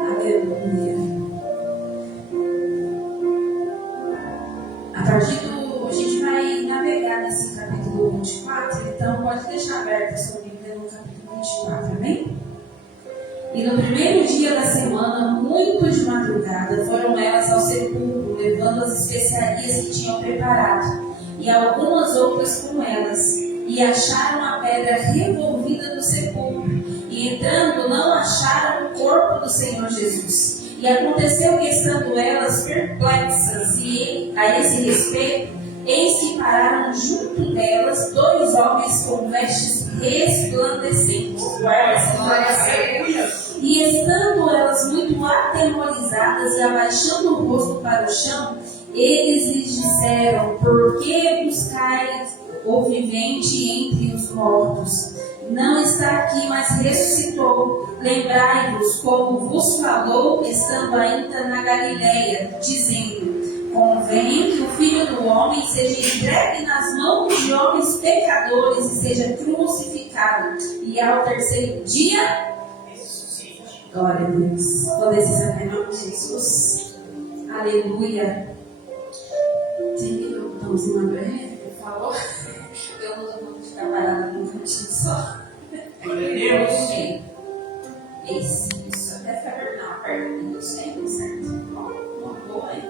Aleluia. A partir do... A gente vai navegar nesse capítulo 24, então pode deixar aberta a sua Bíblia no capítulo 24, amém? E no primeiro dia da semana, muito de madrugada, foram elas ao sepulcro, levando as especiarias que tinham preparado, e algumas outras com elas, e acharam a pedra revolvida no sepulcro, e entrando não acharam o corpo do Senhor Jesus. E aconteceu que, estando elas perplexas e a esse respeito, eis que pararam junto delas 2 homens com vestes resplandecentes. E estando elas muito atemorizadas e abaixando o rosto para o chão, eles lhes disseram: por que buscais o vivente entre os mortos? Não está aqui, mas ressuscitou. Lembrai-vos como vos falou, estando ainda na Galileia, dizendo: convém que o Filho do Homem seja entregue nas mãos de homens pecadores e seja crucificado, e ao terceiro dia glória a Deus. Glória a nome de Jesus. Aleluia. Tem que um botãozinho breve, por favor? Eu não dou conta de ficar parada num cantinho só. Glória a Deus. Isso. Até ficar não, perto de Deus sempre, certo? Uma boa, hein?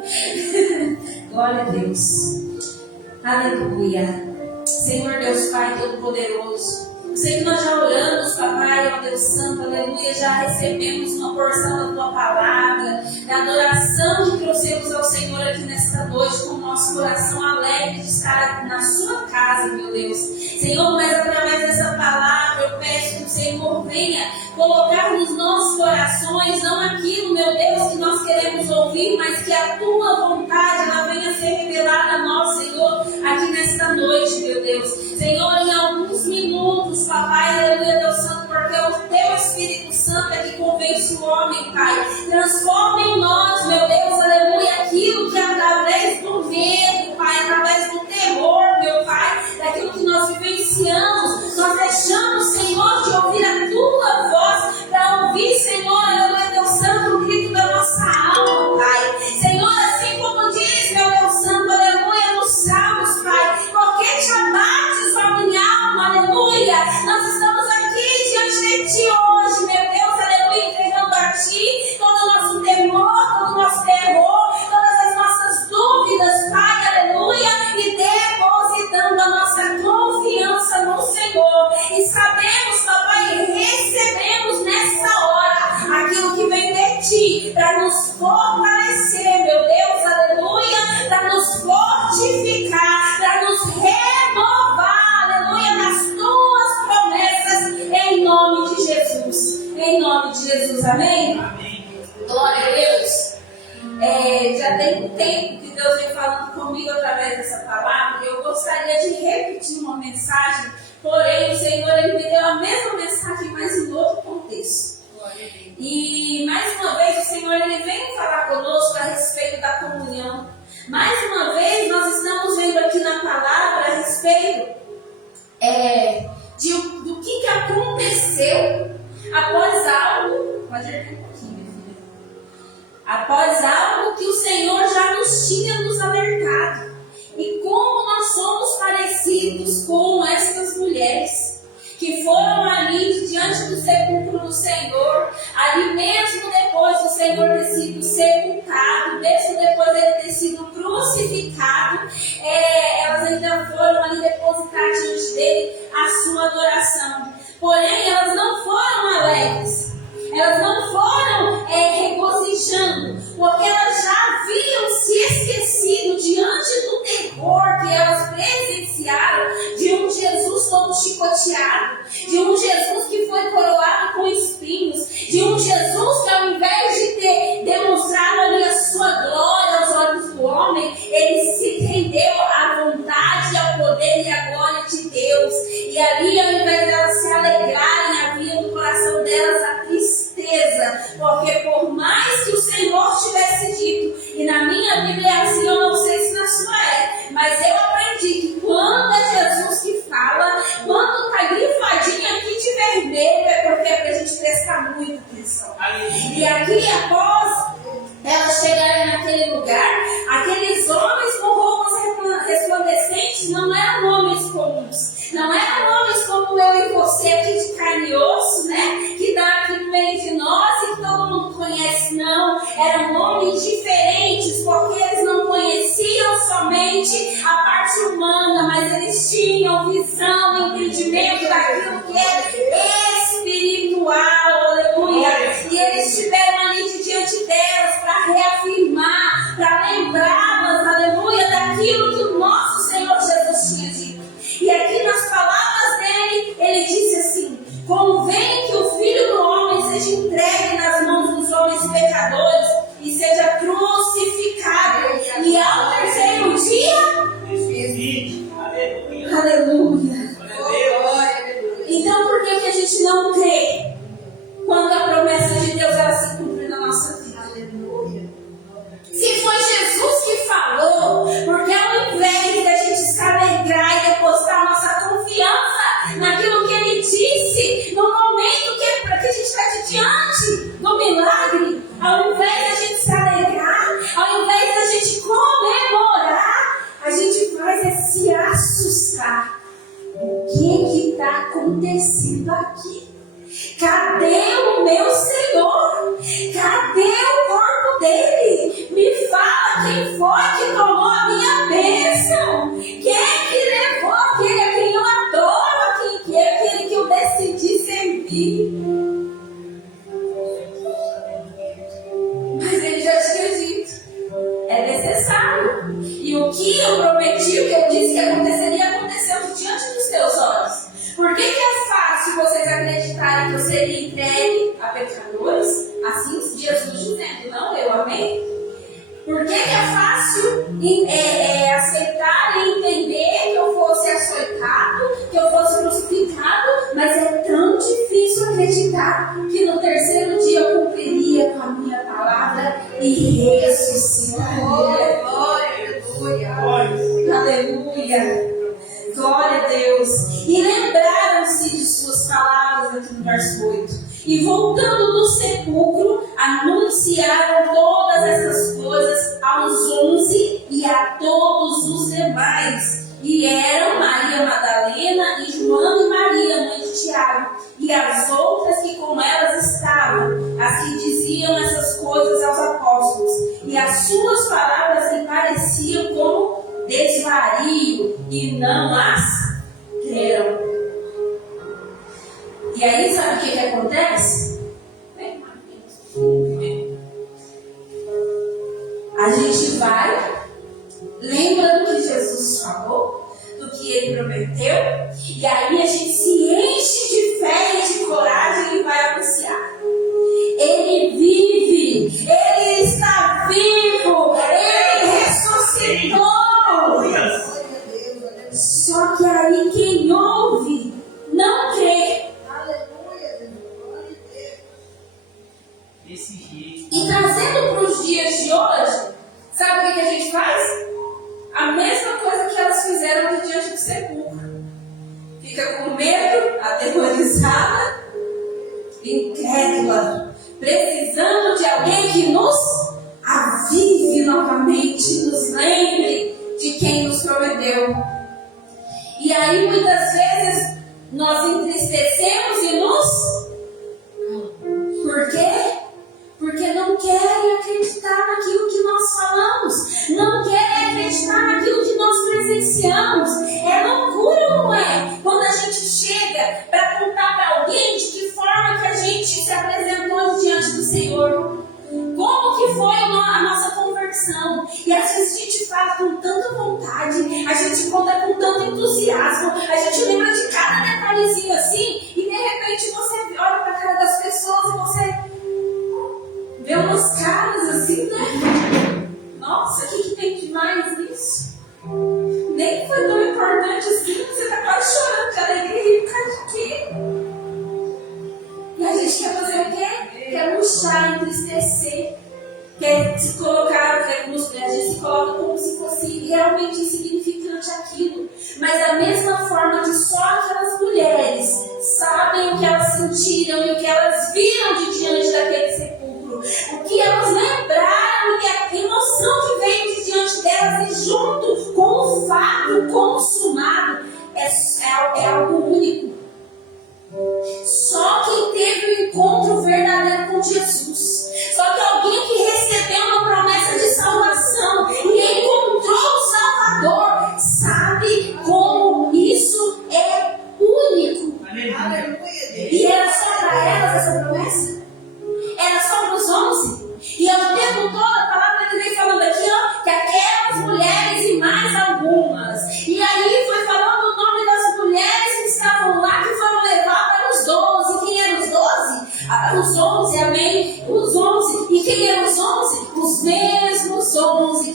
Glória a Deus. Aleluia. Senhor Deus Pai Todo-Poderoso, eu sei que nós já oramos, Papai, ó Deus Santo, aleluia, já recebemos uma porção da Tua Palavra, da adoração que trouxemos ao Senhor aqui nesta noite, com o nosso coração alegre de estar na Sua casa, meu Deus. Senhor, mas através dessa palavra eu peço que o Senhor venha colocar nos nossos corações, não aquilo, meu Deus, que nós queremos ouvir, mas que a Tua vontade, ela venha ser revelada a nós, Senhor, aqui nesta noite, meu Deus. Senhor, em alguns minutos, Papai, aleluia, Deus Santo, porque o Teu Espírito Santo é que convence o homem, Pai. Transforma em nós, meu Deus, aleluia, aquilo que através do medo, Pai, através do terror, meu Pai, daquilo que nós vivenciamos, nós deixamos, Senhor, de ouvir a Tua voz, para ouvir, Senhor, aleluia, Deus Santo, o grito da nossa alma, Pai. Senhor, assim como diz, meu Deus Santo, aleluia, nos Salmos, Pai, porque te abates, ó minha alma, aleluia. Nós estamos aqui diante de Ti hoje, meu Deus, aleluia, entregando a Ti todo o nosso temor, todo o nosso terror, todas as nossas dúvidas, Pai, aleluia, e depositando a nossa confiança no Senhor. E sabemos, Papai, e recebemos nessa hora aquilo que vem de Ti, para nos fortalecer, meu Deus, aleluia, para nos fortificar, para nos renovar, aleluia, nas Tuas promessas, em nome de Jesus. Em nome de Jesus, amém? Amém. Glória a Deus. Já tem um tempo que Deus vem falando comigo através dessa palavra, e eu gostaria de repetir uma mensagem, porém o Senhor ele me deu a mesma mensagem, mas em outro contexto. E mais uma vez o Senhor ele vem falar conosco a respeito da comunhão. Mais uma vez nós estamos vendo aqui na palavra a respeito do que aconteceu após algo. Pode ir um pouquinho, minha filha. Após algo que o Senhor já nos tinha nos alertado. E como nós somos parecidos com essas mulheres que foram ali diante do sepulcro do Senhor, ali mesmo depois do Senhor ter sido sepultado, mesmo depois dele ter sido crucificado, elas ainda foram ali depositar diante dele a sua adoração. Porém, elas não foram alegres, elas não foram regozijando, porque elas já haviam se esquecido diante do terror que elas presenciaram de um Jesus todo chicoteado, de um Jesus que foi coroado com espinhos, de um Jesus que ao invés de ter demonstrado ali a sua glória aos olhos do homem, ele se rendeu à vontade, ao poder e à glória de Deus. E ali, ao invés delas se alegrarem, havia no coração delas a tristeza, porque por mais que o Senhor tivesse dito, e na minha Bíblia é assim, eu não sei se na sua mas eu aprendi que quando é Jesus que fala, quando está Não eram homens como eu e você aqui de carne e osso, né? Que está aqui no meio de nós e que todo mundo conhece, não. Eram homens diferentes, porque eles não conheciam somente a parte humana, mas eles tinham visão, entendimento daquilo que é espiritual, aleluia. E eles estiveram ali diante delas para reafirmar, para lembrá-las, aleluia, daquilo que o nosso Senhor Jesus tinha dito. E aqui nas palavras dele, ele disse assim: convém que o Filho do Homem seja entregue nas mãos dos homens pecadores e seja crucificado. E ao terceiro dia, aleluia. Então por que a gente não crê quando a promessa de Deus ela se cumpre na nossa vida? Se foi Jesus que falou, porque ao invés da gente se alegrar e depositar nossa confiança naquilo que ele disse, no momento que a gente está diante do milagre, ao invés da gente se alegrar, ao invés da gente comemorar, a gente faz é se assustar. O que está acontecendo aqui? Cadê o meu Senhor? Cadê o corpo dele? Me fala quem foi que tomou a minha bênção? Quem é que levou aquele a quem eu adoro? Quem é aquele que eu decidi servir? Mas ele já tinha dito: é necessário. E o que eu prometi, o que eu disse que aconteceria, aconteceu diante dos teus olhos. Por que é fácil vocês acreditarem que eu seria entregue a pecadores? Assim Jesus dizendo, não eu, amém? Por que é fácil aceitar e entender que eu fosse açoitado, que eu fosse crucificado, mas é tão difícil acreditar que no terceiro dia eu cumpriria com a minha palavra e ressuscitaria. Aleluia. Glória a Deus. E lembraram-se de suas palavras aqui no verso 8. E voltando do sepulcro, anunciaram todas essas coisas aos 11 e a todos os demais. E eram Maria Madalena e Joana e Maria, mãe de Tiago, e as outras que com elas estavam, as que diziam essas coisas aos apóstolos. E as suas palavras lhe pareciam como desvario, e não as creram. E aí, sabe o que acontece? A gente vai, lembra do que Jesus falou, do que ele prometeu, e aí a gente se enche de fé e de coragem e vai anunciar. Ele vive, ele está vivo, ele ressuscitou. Só que aí quem ouve não crê. E trazendo para os dias de hoje, sabe o que a gente faz? A mesma coisa que elas fizeram aqui diante do sepulcro. Fica com medo, aterrorizada, incrédula, precisando de alguém que nos avive novamente, nos lembre de quem nos prometeu. E aí muitas vezes nós entristecemos e nos... Por quê? Porque não querem acreditar naquilo que nós falamos, não querem acreditar naquilo que nós presenciamos. É loucura, não é? Quando a gente chega para contar para alguém de que forma que a gente se apresentou diante do Senhor, como que foi a nossa conversão. E às vezes a gente fala com tanta vontade, a gente conta com tanto entusiasmo, a gente lembra de cada detalhezinho assim, e de repente você olha para a cara das pessoas e você vê umas caras assim, né? Nossa, o que tem de mais nisso? Nem foi tão importante assim, você tá quase chorando de alegria, por causa de quê? E a gente quer fazer o quê? Quer murchar, entristecer, quer se colocar, a gente se coloca como se fosse realmente insignificante aquilo. Mas da mesma forma que só aquelas mulheres sabem o que elas sentiram e o que elas viram de diante daquele sepulcro, o que elas lembraram e a emoção que veio de diante delas, e junto com o fato consumado, é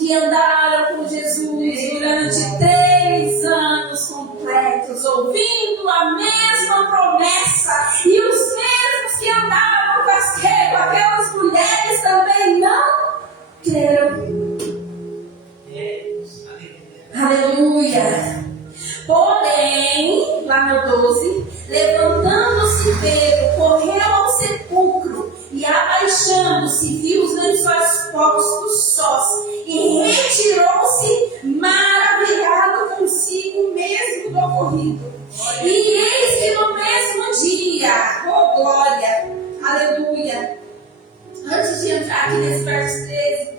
que andaram com Jesus durante 3 anos completos, ouvindo a mesma promessa, e os mesmos que andavam com aquelas mulheres também não creram. Aleluia! Porém, lá no 12, levantando-se Pedro, correu ao sepulcro e abaixando-se, viu os lençóis postos sós e retirou-se maravilhado consigo mesmo do ocorrido. E eis que no mesmo dia, oh glória, aleluia, antes de entrar aqui nesse verso 13,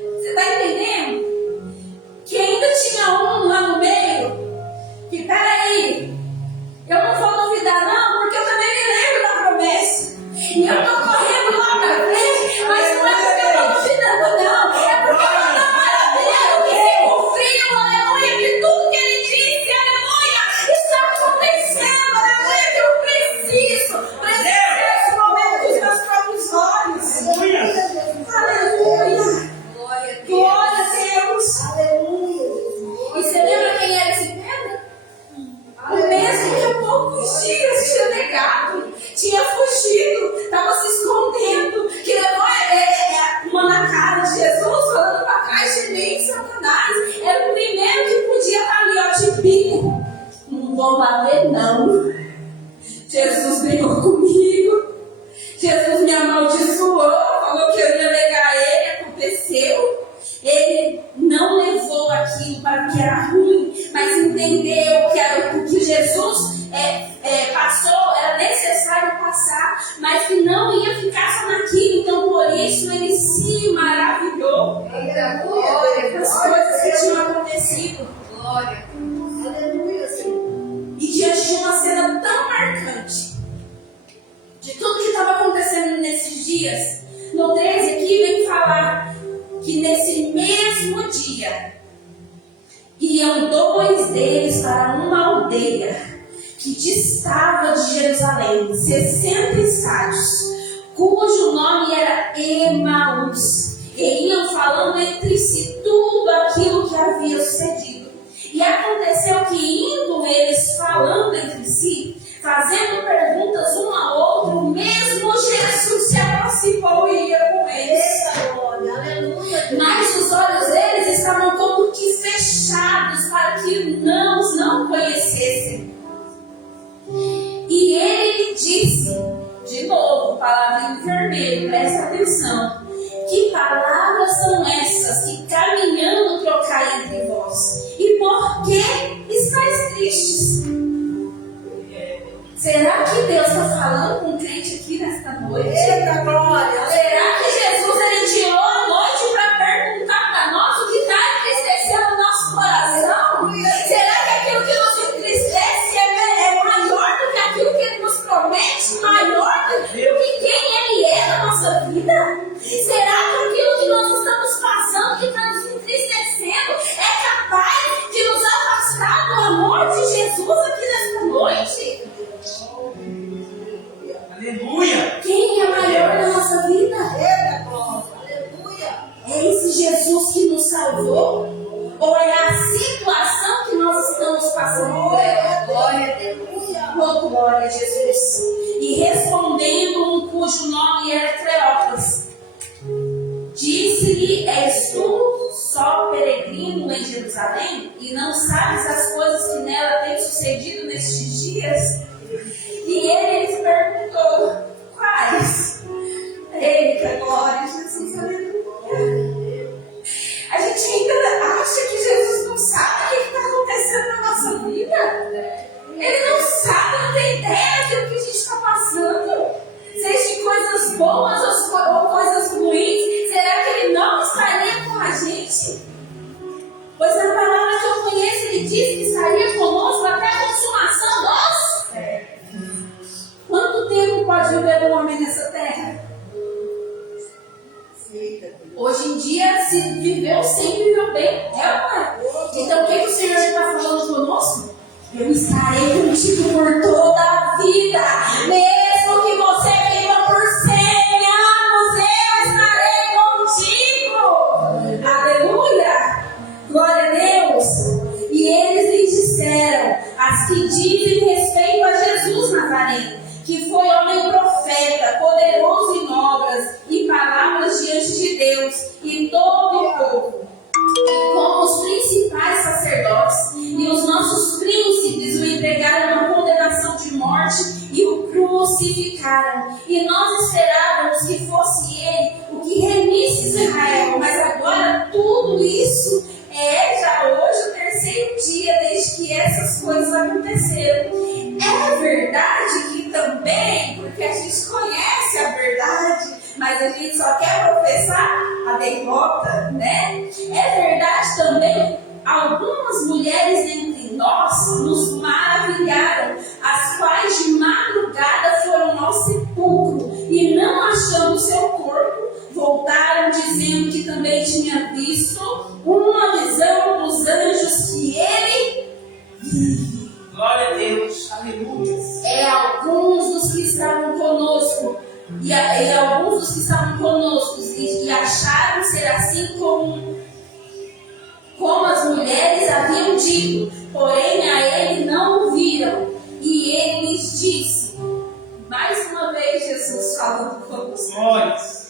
você está entendendo? Que ainda tinha um lá no meio, que peraí, eu não vou duvidar não, porque eu também me lembro da promessa, e eu estou correndo lá para frente, mas não é porque eu estou duvidando não, é porque eu estou maravilhado que se cumpriu, aleluia, que tudo que ele disse, aleluia, está acontecendo, aleluia, que eu preciso ver esse momento com os meus próprios olhos, aleluia. Glória a Deus! Aleluia! E você lembra quem era esse Pedro? O mesmo que há poucos dias tinha negado, tinha fugido, estava se escondendo, que levou uma na cara de Jesus, falando para trás de mim, Satanás. Era o primeiro que podia estar ali, ó, de bico. Não vou bater, não. Jesus brigou comigo. Jesus me amaldiçoou, falou que eu ia negar ele, aconteceu. Ele não levou aquilo para o que era ruim, mas entendeu que era o que Jesus passou, era necessário passar, mas que não ia ficar só naquilo. Então, por isso, ele se maravilhou com as coisas que tinham acontecido. Glória. Aleluia, Senhor. E diante de uma cena tão marcante, de tudo que estava acontecendo nesses dias, no 13 aqui vem falar que nesse mesmo dia iam 2 deles para uma aldeia que distava de Jerusalém 60 estádios, cujo nome era Emaús, e iam falando entre si tudo aquilo que havia sucedido. E aconteceu que, indo eles falando entre si, fazendo perguntas um ao outro, mesmo Jesus se aproximou e ia com eles. Mas os olhos deles estavam como que fechados para que não conhecessem. E ele lhe disse, de novo, palavra em vermelho, presta atenção. Que palavras são essas que caminhando trocai entre vós? E por que estáis tristes? Será que Deus está falando com o crente aqui nesta noite? Eita glória! Será que Jesus ele tirou a noite para perguntar para nós o que está entristecendo o nosso coração? Será que aquilo que nos entristece é maior do que aquilo que Ele nos promete? Maior do que quem Ele é na nossa vida? Será que aquilo que nós estamos passando, que está nos entristecendo, é capaz de nos afastar do amor de Jesus aqui nesta noite? Aleluia! Quem é maior na nossa vida? Aleluia! É esse Jesus que nos salvou? Ou é a situação que nós estamos passando por ela? Glória a Deus! Oh, glória a Jesus! E respondendo um cujo nome era Cleópas, disse-lhe: És tu só peregrino em Jerusalém e não sabes as coisas que nela têm sucedido nestes dias? E ele lhes perguntou: quais? Eita, glória a Jesus, aleluia. A gente ainda acha que Jesus não sabe o que está acontecendo na nossa vida. Ele não sabe, não tem ideia daquilo que a gente está passando. Seja de coisas boas ou coisas ruins, será que Ele não estaria com a gente? Pois na palavra que eu conheço, Ele diz que estaria conosco até a consumação dos séculos. Quanto tempo pode viver um homem nessa terra? Hoje em dia, se viveu, sempre viveu bem. É ou não é? Então, o que o Senhor está falando conosco? Eu estarei contigo por toda a vida. Mesmo que você viva por 100 anos, eu estarei contigo. Aleluia! crucificaram. E nós esperávamos que fosse ele o que remisse Israel. Mas agora tudo isso é já hoje o terceiro dia desde que essas coisas aconteceram. É verdade que também, porque a gente conhece a verdade, mas a gente só quer professar a derrota, né? É verdade também, algumas mulheres entre nós nos maravilharam, as quais de madrugada foram ao sepulcro e não achando seu corpo, voltaram dizendo que também tinha visto uma visão dos anjos que ele vive. Glória a Deus, aleluia. É alguns dos que estavam conosco, e alguns dos que estavam conosco e acharam ser assim como as mulheres haviam dito, porém a ele não o viram. E ele lhes disse, mais uma vez Jesus falando conosco: Glórias.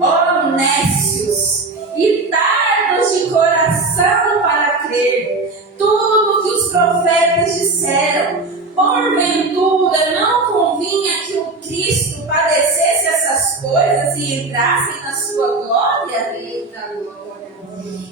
ó nécios e tardos de coração para crer tudo que os profetas disseram, porventura não convinha que o Cristo padecesse essas coisas e entrasse na sua glória?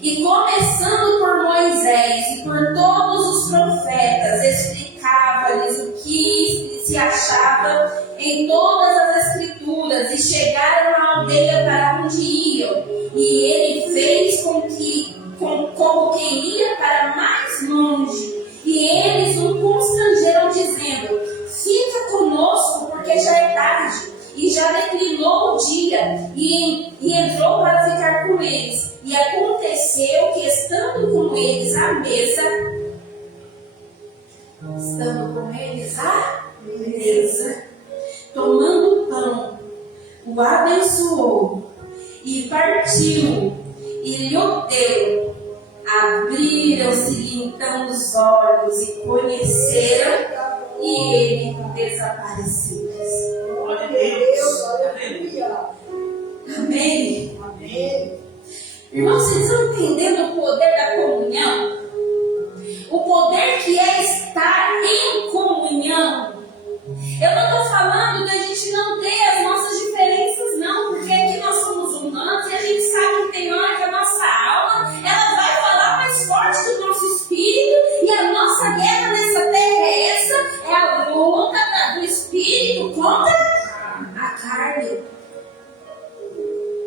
E começando por Moisés e por todos os profetas, explicava-lhes o que se achava em todas as escrituras, e chegaram à aldeia para onde iam, e ele fez como quem ia para mais longe, e eles o constrangeram dizendo, fica conosco porque já é tarde, e já declinou o dia, e entrou para ficar com eles. E aconteceu que, estando com eles à mesa, tomando pão, o abençoou e partiu e lhe o deu. Abriram-se-lhe então os olhos e conheceram, e ele desapareceu. Glória a Deus, aleluia. Amém? Amém. Irmãos, vocês estão entendendo o poder da comunhão? O poder que é estar em comunhão. Eu não estou falando da gente não ter as nossas diferenças, não, porque aqui nós somos humanos e a gente sabe que tem hora que a nossa alma ela vai falar mais forte que o nosso espírito, e a nossa guerra nessa terra é essa, é a luta do espírito contra a carne.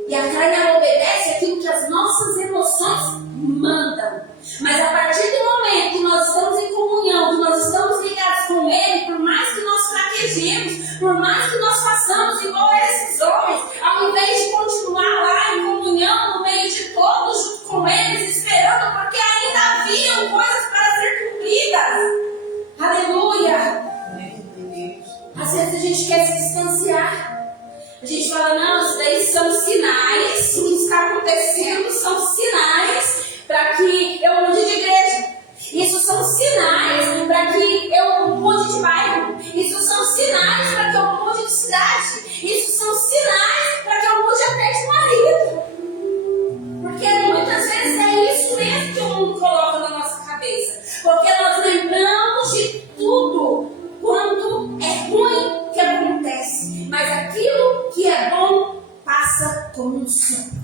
E a carne ela obedece aquilo que as nossas emoções mandam. Mas a partir do momento que nós estamos em comunhão, que nós estamos ligados com Ele, por mais que nós fraquejemos, por mais que nós façamos igual a esses homens, ao invés de continuar lá em comunhão, no meio de todos, junto com eles, esperando, porque ainda haviam coisas para ser cumpridas. Aleluia! Às vezes a gente quer se distanciar. A gente fala, não, isso daí são sinais, o que está acontecendo são sinais para que eu mude de igreja. Isso são sinais para que eu mude de bairro. Isso são sinais para que eu mude de cidade. Isso são sinais para que eu mude até de marido. Porque muitas vezes é isso mesmo que o mundo coloca na nossa cabeça. Porque nós lembramos de tudo quando é ruim que acontece. Mas aquilo que é bom passa como um sopro.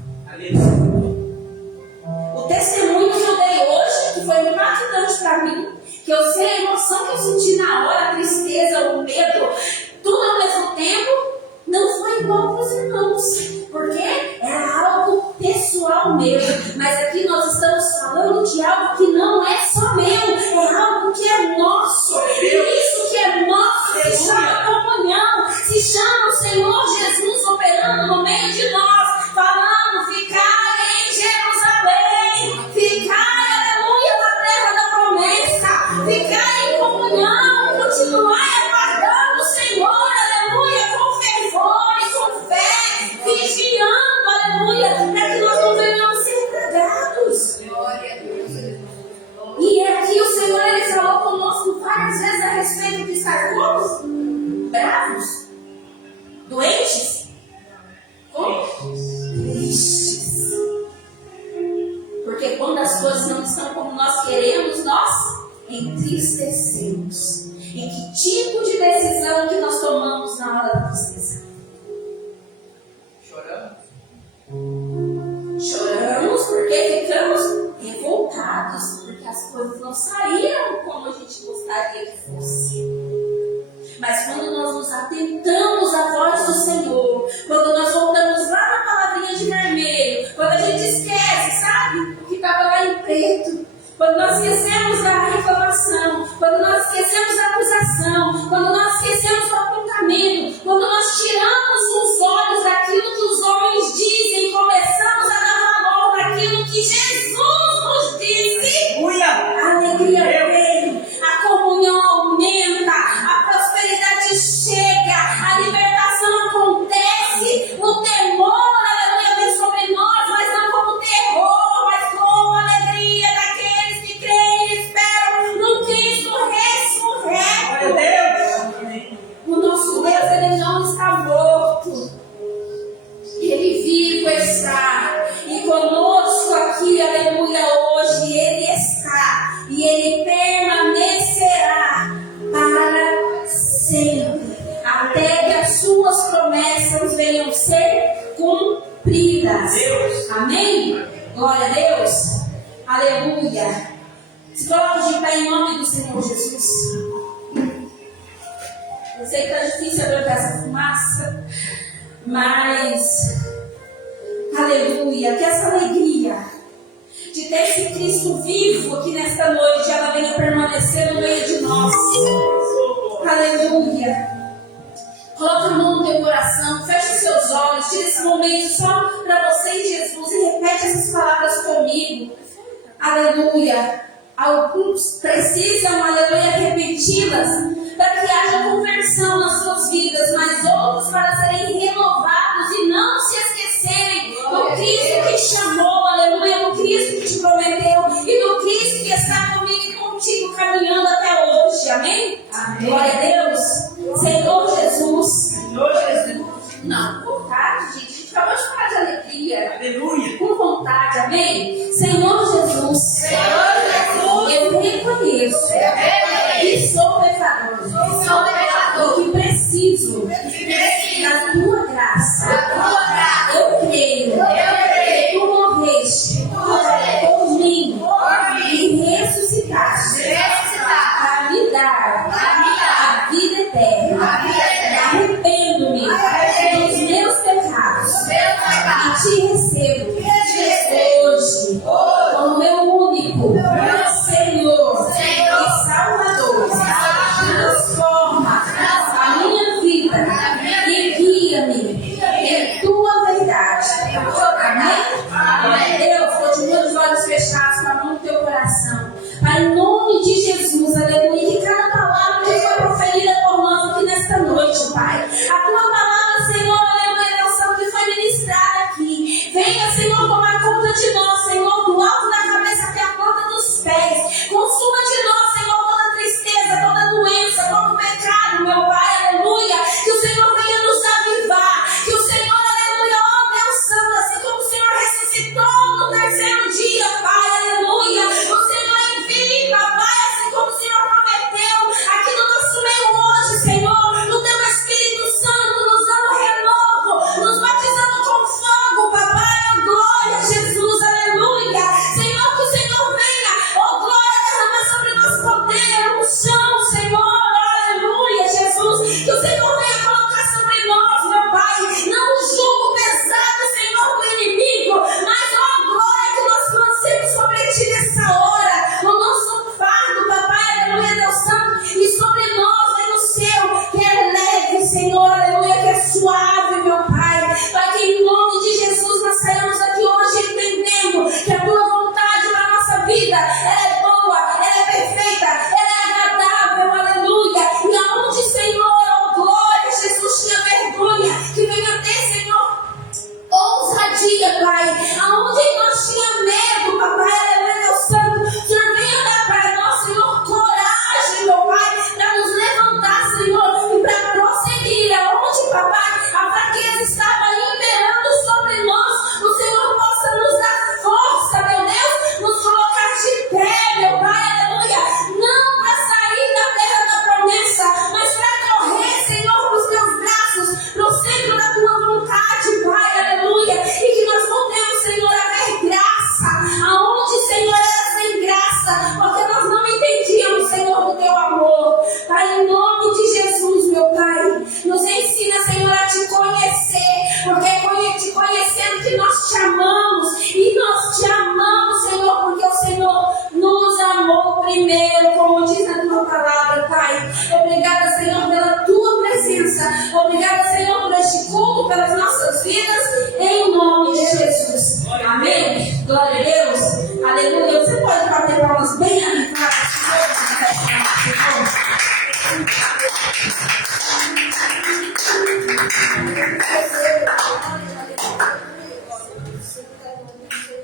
O testemunho que eu dei hoje, que foi impactante para mim, que eu sei a emoção que eu senti na hora, a tristeza, o medo, tudo ao mesmo tempo, não foi igual para os irmãos, porque era algo pessoal meu. Mas aqui nós estamos falando de algo que não é só meu, é algo que é nosso. E isso que é nosso se chama comunhão, se chama o Senhor Jesus operando no meio de nós, falando, ficai em Jerusalém, ficai, aleluia, na terra da promessa, ficai em comunhão, continuai aguardando o Senhor, aleluia, com fervor e com fé, vigiando, aleluia, para que nós não venhamos ser tragados. Glória a Deus. E aqui o Senhor ele falou conosco várias vezes a respeito de estar como? Bravos? Doentes? Como? Tristes. Porque quando as coisas não estão como nós queremos, nós entristecemos. E que tipo de decisão decisão que nós tomamos na hora da tristeza? Choramos porque ficamos revoltados, porque as coisas não saíram como a gente gostaria que fosse. Mas quando nós nos atentamos à voz do Senhor, quando nós voltamos lá na palavrinha de vermelho, quando a gente esquece, sabe, o que estava lá em preto, quando nós esquecemos da reclamação, quando nós esquecemos da acusação, quando nós esquecemos do apontamento, quando nós tiramos os olhos daquilo que os homens dizem e começamos a dar valor daquilo que Jesus nos disse, a alegria vem, a comunhão aumenta, a prosperidade chega, a libertação acontece, o temor, aleluia, vem sobre nós, mas não como terror, mas como alegria daqueles que creem e esperam no Cristo ressurreto. O nosso Deus, ele não está morto, ele vivo está, e conosco aqui, aleluia, hoje ele está, e ele permanecerá para sempre, até que as suas promessas venham ser cumpridas. Amém? Glória a Deus. Aleluia. Se coloque de pé em nome do Senhor Jesus. Eu sei que está difícil aguentar essa fumaça, mas aleluia, que essa alegria de ter esse Cristo vivo aqui nesta noite, ela venha permanecer no meio de nós. Aleluia. Coloque a mão no teu coração, feche os seus olhos, tira esse momento só para você e Jesus e repete essas palavras comigo. Aleluia. Alguns precisam, aleluia, repeti-las para que haja conversão nas suas vidas, mas outros para serem renovados e não se esquecerem do Cristo que chamou, aleluia, do Cristo que te prometeu e do Cristo que está comigo e contigo caminhando até hoje. Amém? Amém. Glória a Deus. Senhor Jesus. Não, com vontade, gente. A gente acabou de falar de alegria. Aleluia. Com vontade, amém? Senhor Jesus. Eu reconheço que sou pecador. E que preciso da tua graça. Eu creio que tu morreste por mim e ressuscitaste para me dar a vida eterna. Arrependo-me dos meus pecados e te recebo hoje como meu único Senhor e Salvador. Transforma a minha vida e guia-me em tua verdade. Amém? Deus, continua os olhos fechados com a mão no teu coração. Pai, em nome de Jesus, aleluia, que cada palavra que foi proferida por nós aqui nesta noite, Pai, a tua palavra, Senhor, aleluia, noção que foi ministrada aqui, venha, Senhor, tomar conta de nós, Senhor, do alto da cabeça até a ponta dos pés, consuma de nós, Senhor, toda tristeza, toda doença, todo pecado, meu Pai, aleluia, que o Senhor venha nos avivar, que o Senhor, aleluia, ó Deus Santo, assim como o Senhor ressuscitou no terceiro dia, Pai, aleluia, o Senhor envie, papai, assim como o Senhor prometeu, aqui no nosso meio hoje, Senhor, no teu Espírito Santo, nos dando renovo, nos batizando com fogo, papai, ó glória a Jesus, aleluia, Senhor, que o Senhor venha, ó glória, derramar sobre nós poder, unção, Senhor, aleluia, Jesus, que o Senhor venha colocar sobre nós, meu Pai, não o jugo pesado, Senhor, do inimigo, mas, ó glória, que nós lancemos sobre ti nessa hora, o nosso fardo, papai, aleluia, Deus Santo, e sobre nós, vem o seu, que é leve, Senhor, aleluia, que é suave, meu Pai, Pai, que em nome de Jesus nós saímos aqui hoje entendendo que a tua vontade para a nossa vida, ela é boa, ela é perfeita, ela é agradável, aleluia, e aonde, Senhor, ó glória, Jesus tinha vergonha, que venha ter, Senhor, ousadia, Pai, aonde nós tinha medo, papai, aleluia, Deus Santo, o Senhor venha dar para nós, Senhor, coragem, meu Pai, para nos levantar, Senhor, e para prosseguir, aonde, papai, a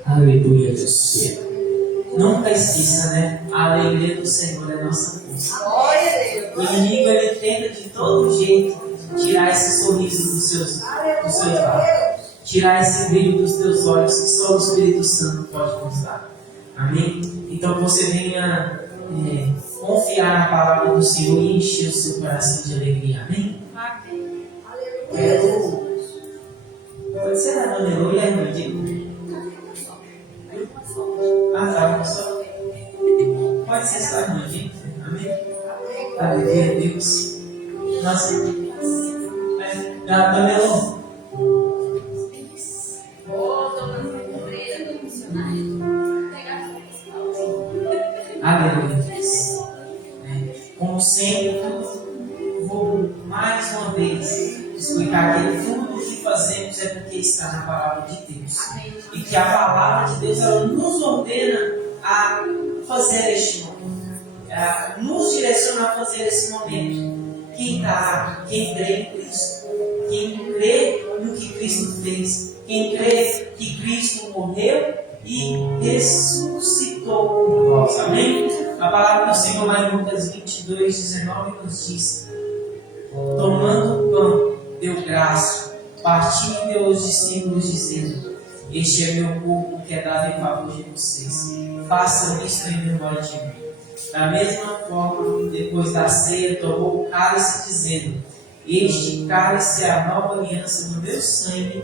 Aleluia, Deus. Nunca esqueça, né? A alegria do Senhor é nossa força. O inimigo, ele tenta de todo jeito tirar esse sorriso dos seus lábios, tirar esse brilho dos teus olhos que só o Espírito Santo pode nos dar. Amém? Então você venha confiar na palavra do Senhor e encher o seu coração de alegria. Amém? Pode ser a Dona Elo e a irmã de... tá, só. Pode ser só a irmã de... Amém? Aleluia, Deus. Nossa. Dona Elo. Aleluia, Deus. Como sempre, vou mais uma vez explicar que tudo o que fazemos é porque está na palavra de Deus. E que a palavra de Deus, ela nos ordena a fazer este momento, nos direciona a fazer esse momento. Quem crê em Cristo, quem crê no que Cristo fez, quem crê que Cristo morreu e ressuscitou por nós. Amém? A palavra do Senhor lá em Lucas 22, 19 nos diz: tomando o pão, deu graça, partiu e deu aos discípulos, dizendo: este é meu corpo que é dado em favor de vocês. Façam isto em memória de mim. Da mesma forma, depois da ceia, tomou o cálice, dizendo: este cálice é a nova aliança no meu sangue,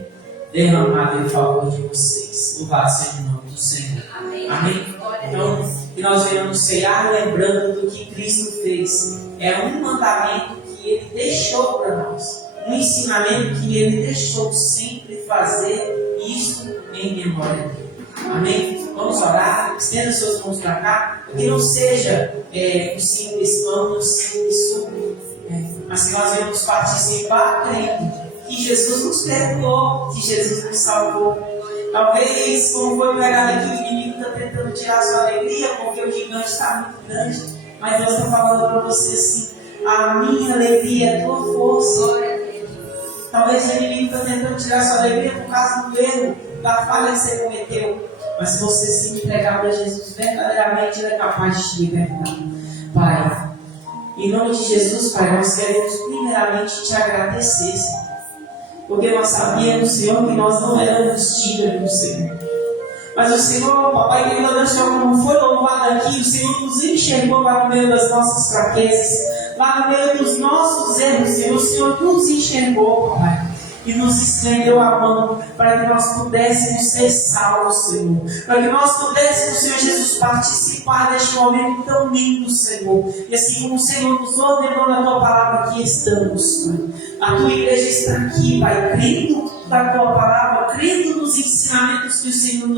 derramado em favor de vocês. Louvado seja o nome do Senhor. Amém. Amém? Então, que nós venhamos ceiar lembrando do que Cristo fez. É um mandamento que Ele deixou para nós. Um ensinamento que Ele deixou sempre fazer isso em memória dele. Amém? Vamos orar. Estenda suas mãos para cá. Que não seja um simples pão, um simples suco, mas que nós venhamos participar crendo que Jesus nos perdoou, que Jesus nos salvou. Talvez, como foi pregado aqui, o inimigo está tentando tirar a sua alegria, porque o gigante está muito grande. Mas Deus está falando para você assim: a minha alegria é a tua força. Talvez o inimigo está tentando tirar a sua alegria por causa do erro, da falha que você cometeu. Mas se você se entregar para Jesus, verdadeiramente Ele é capaz de te libertar. Pai, em nome de Jesus, Pai, nós queremos primeiramente te agradecer, Senhor. Porque nós sabíamos, Senhor, que nós não éramos dignos, Senhor. Mas o Senhor, Papai querido, o Senhor, como foi louvado aqui, o Senhor nos enxergou lá no meio das nossas fraquezas, lá no meio dos nossos erros, Senhor. O Senhor nos enxergou, Papai, e nos estendeu a mão para que nós pudéssemos ser salvos, Senhor. Para que nós pudéssemos, Senhor Jesus, participar deste momento tão lindo, Senhor. E assim como o Senhor nos ordenou na Tua palavra, aqui estamos, Pai. A Tua igreja está aqui, Pai, crendo na Tua palavra, crendo nos ensinamentos que o Senhor nos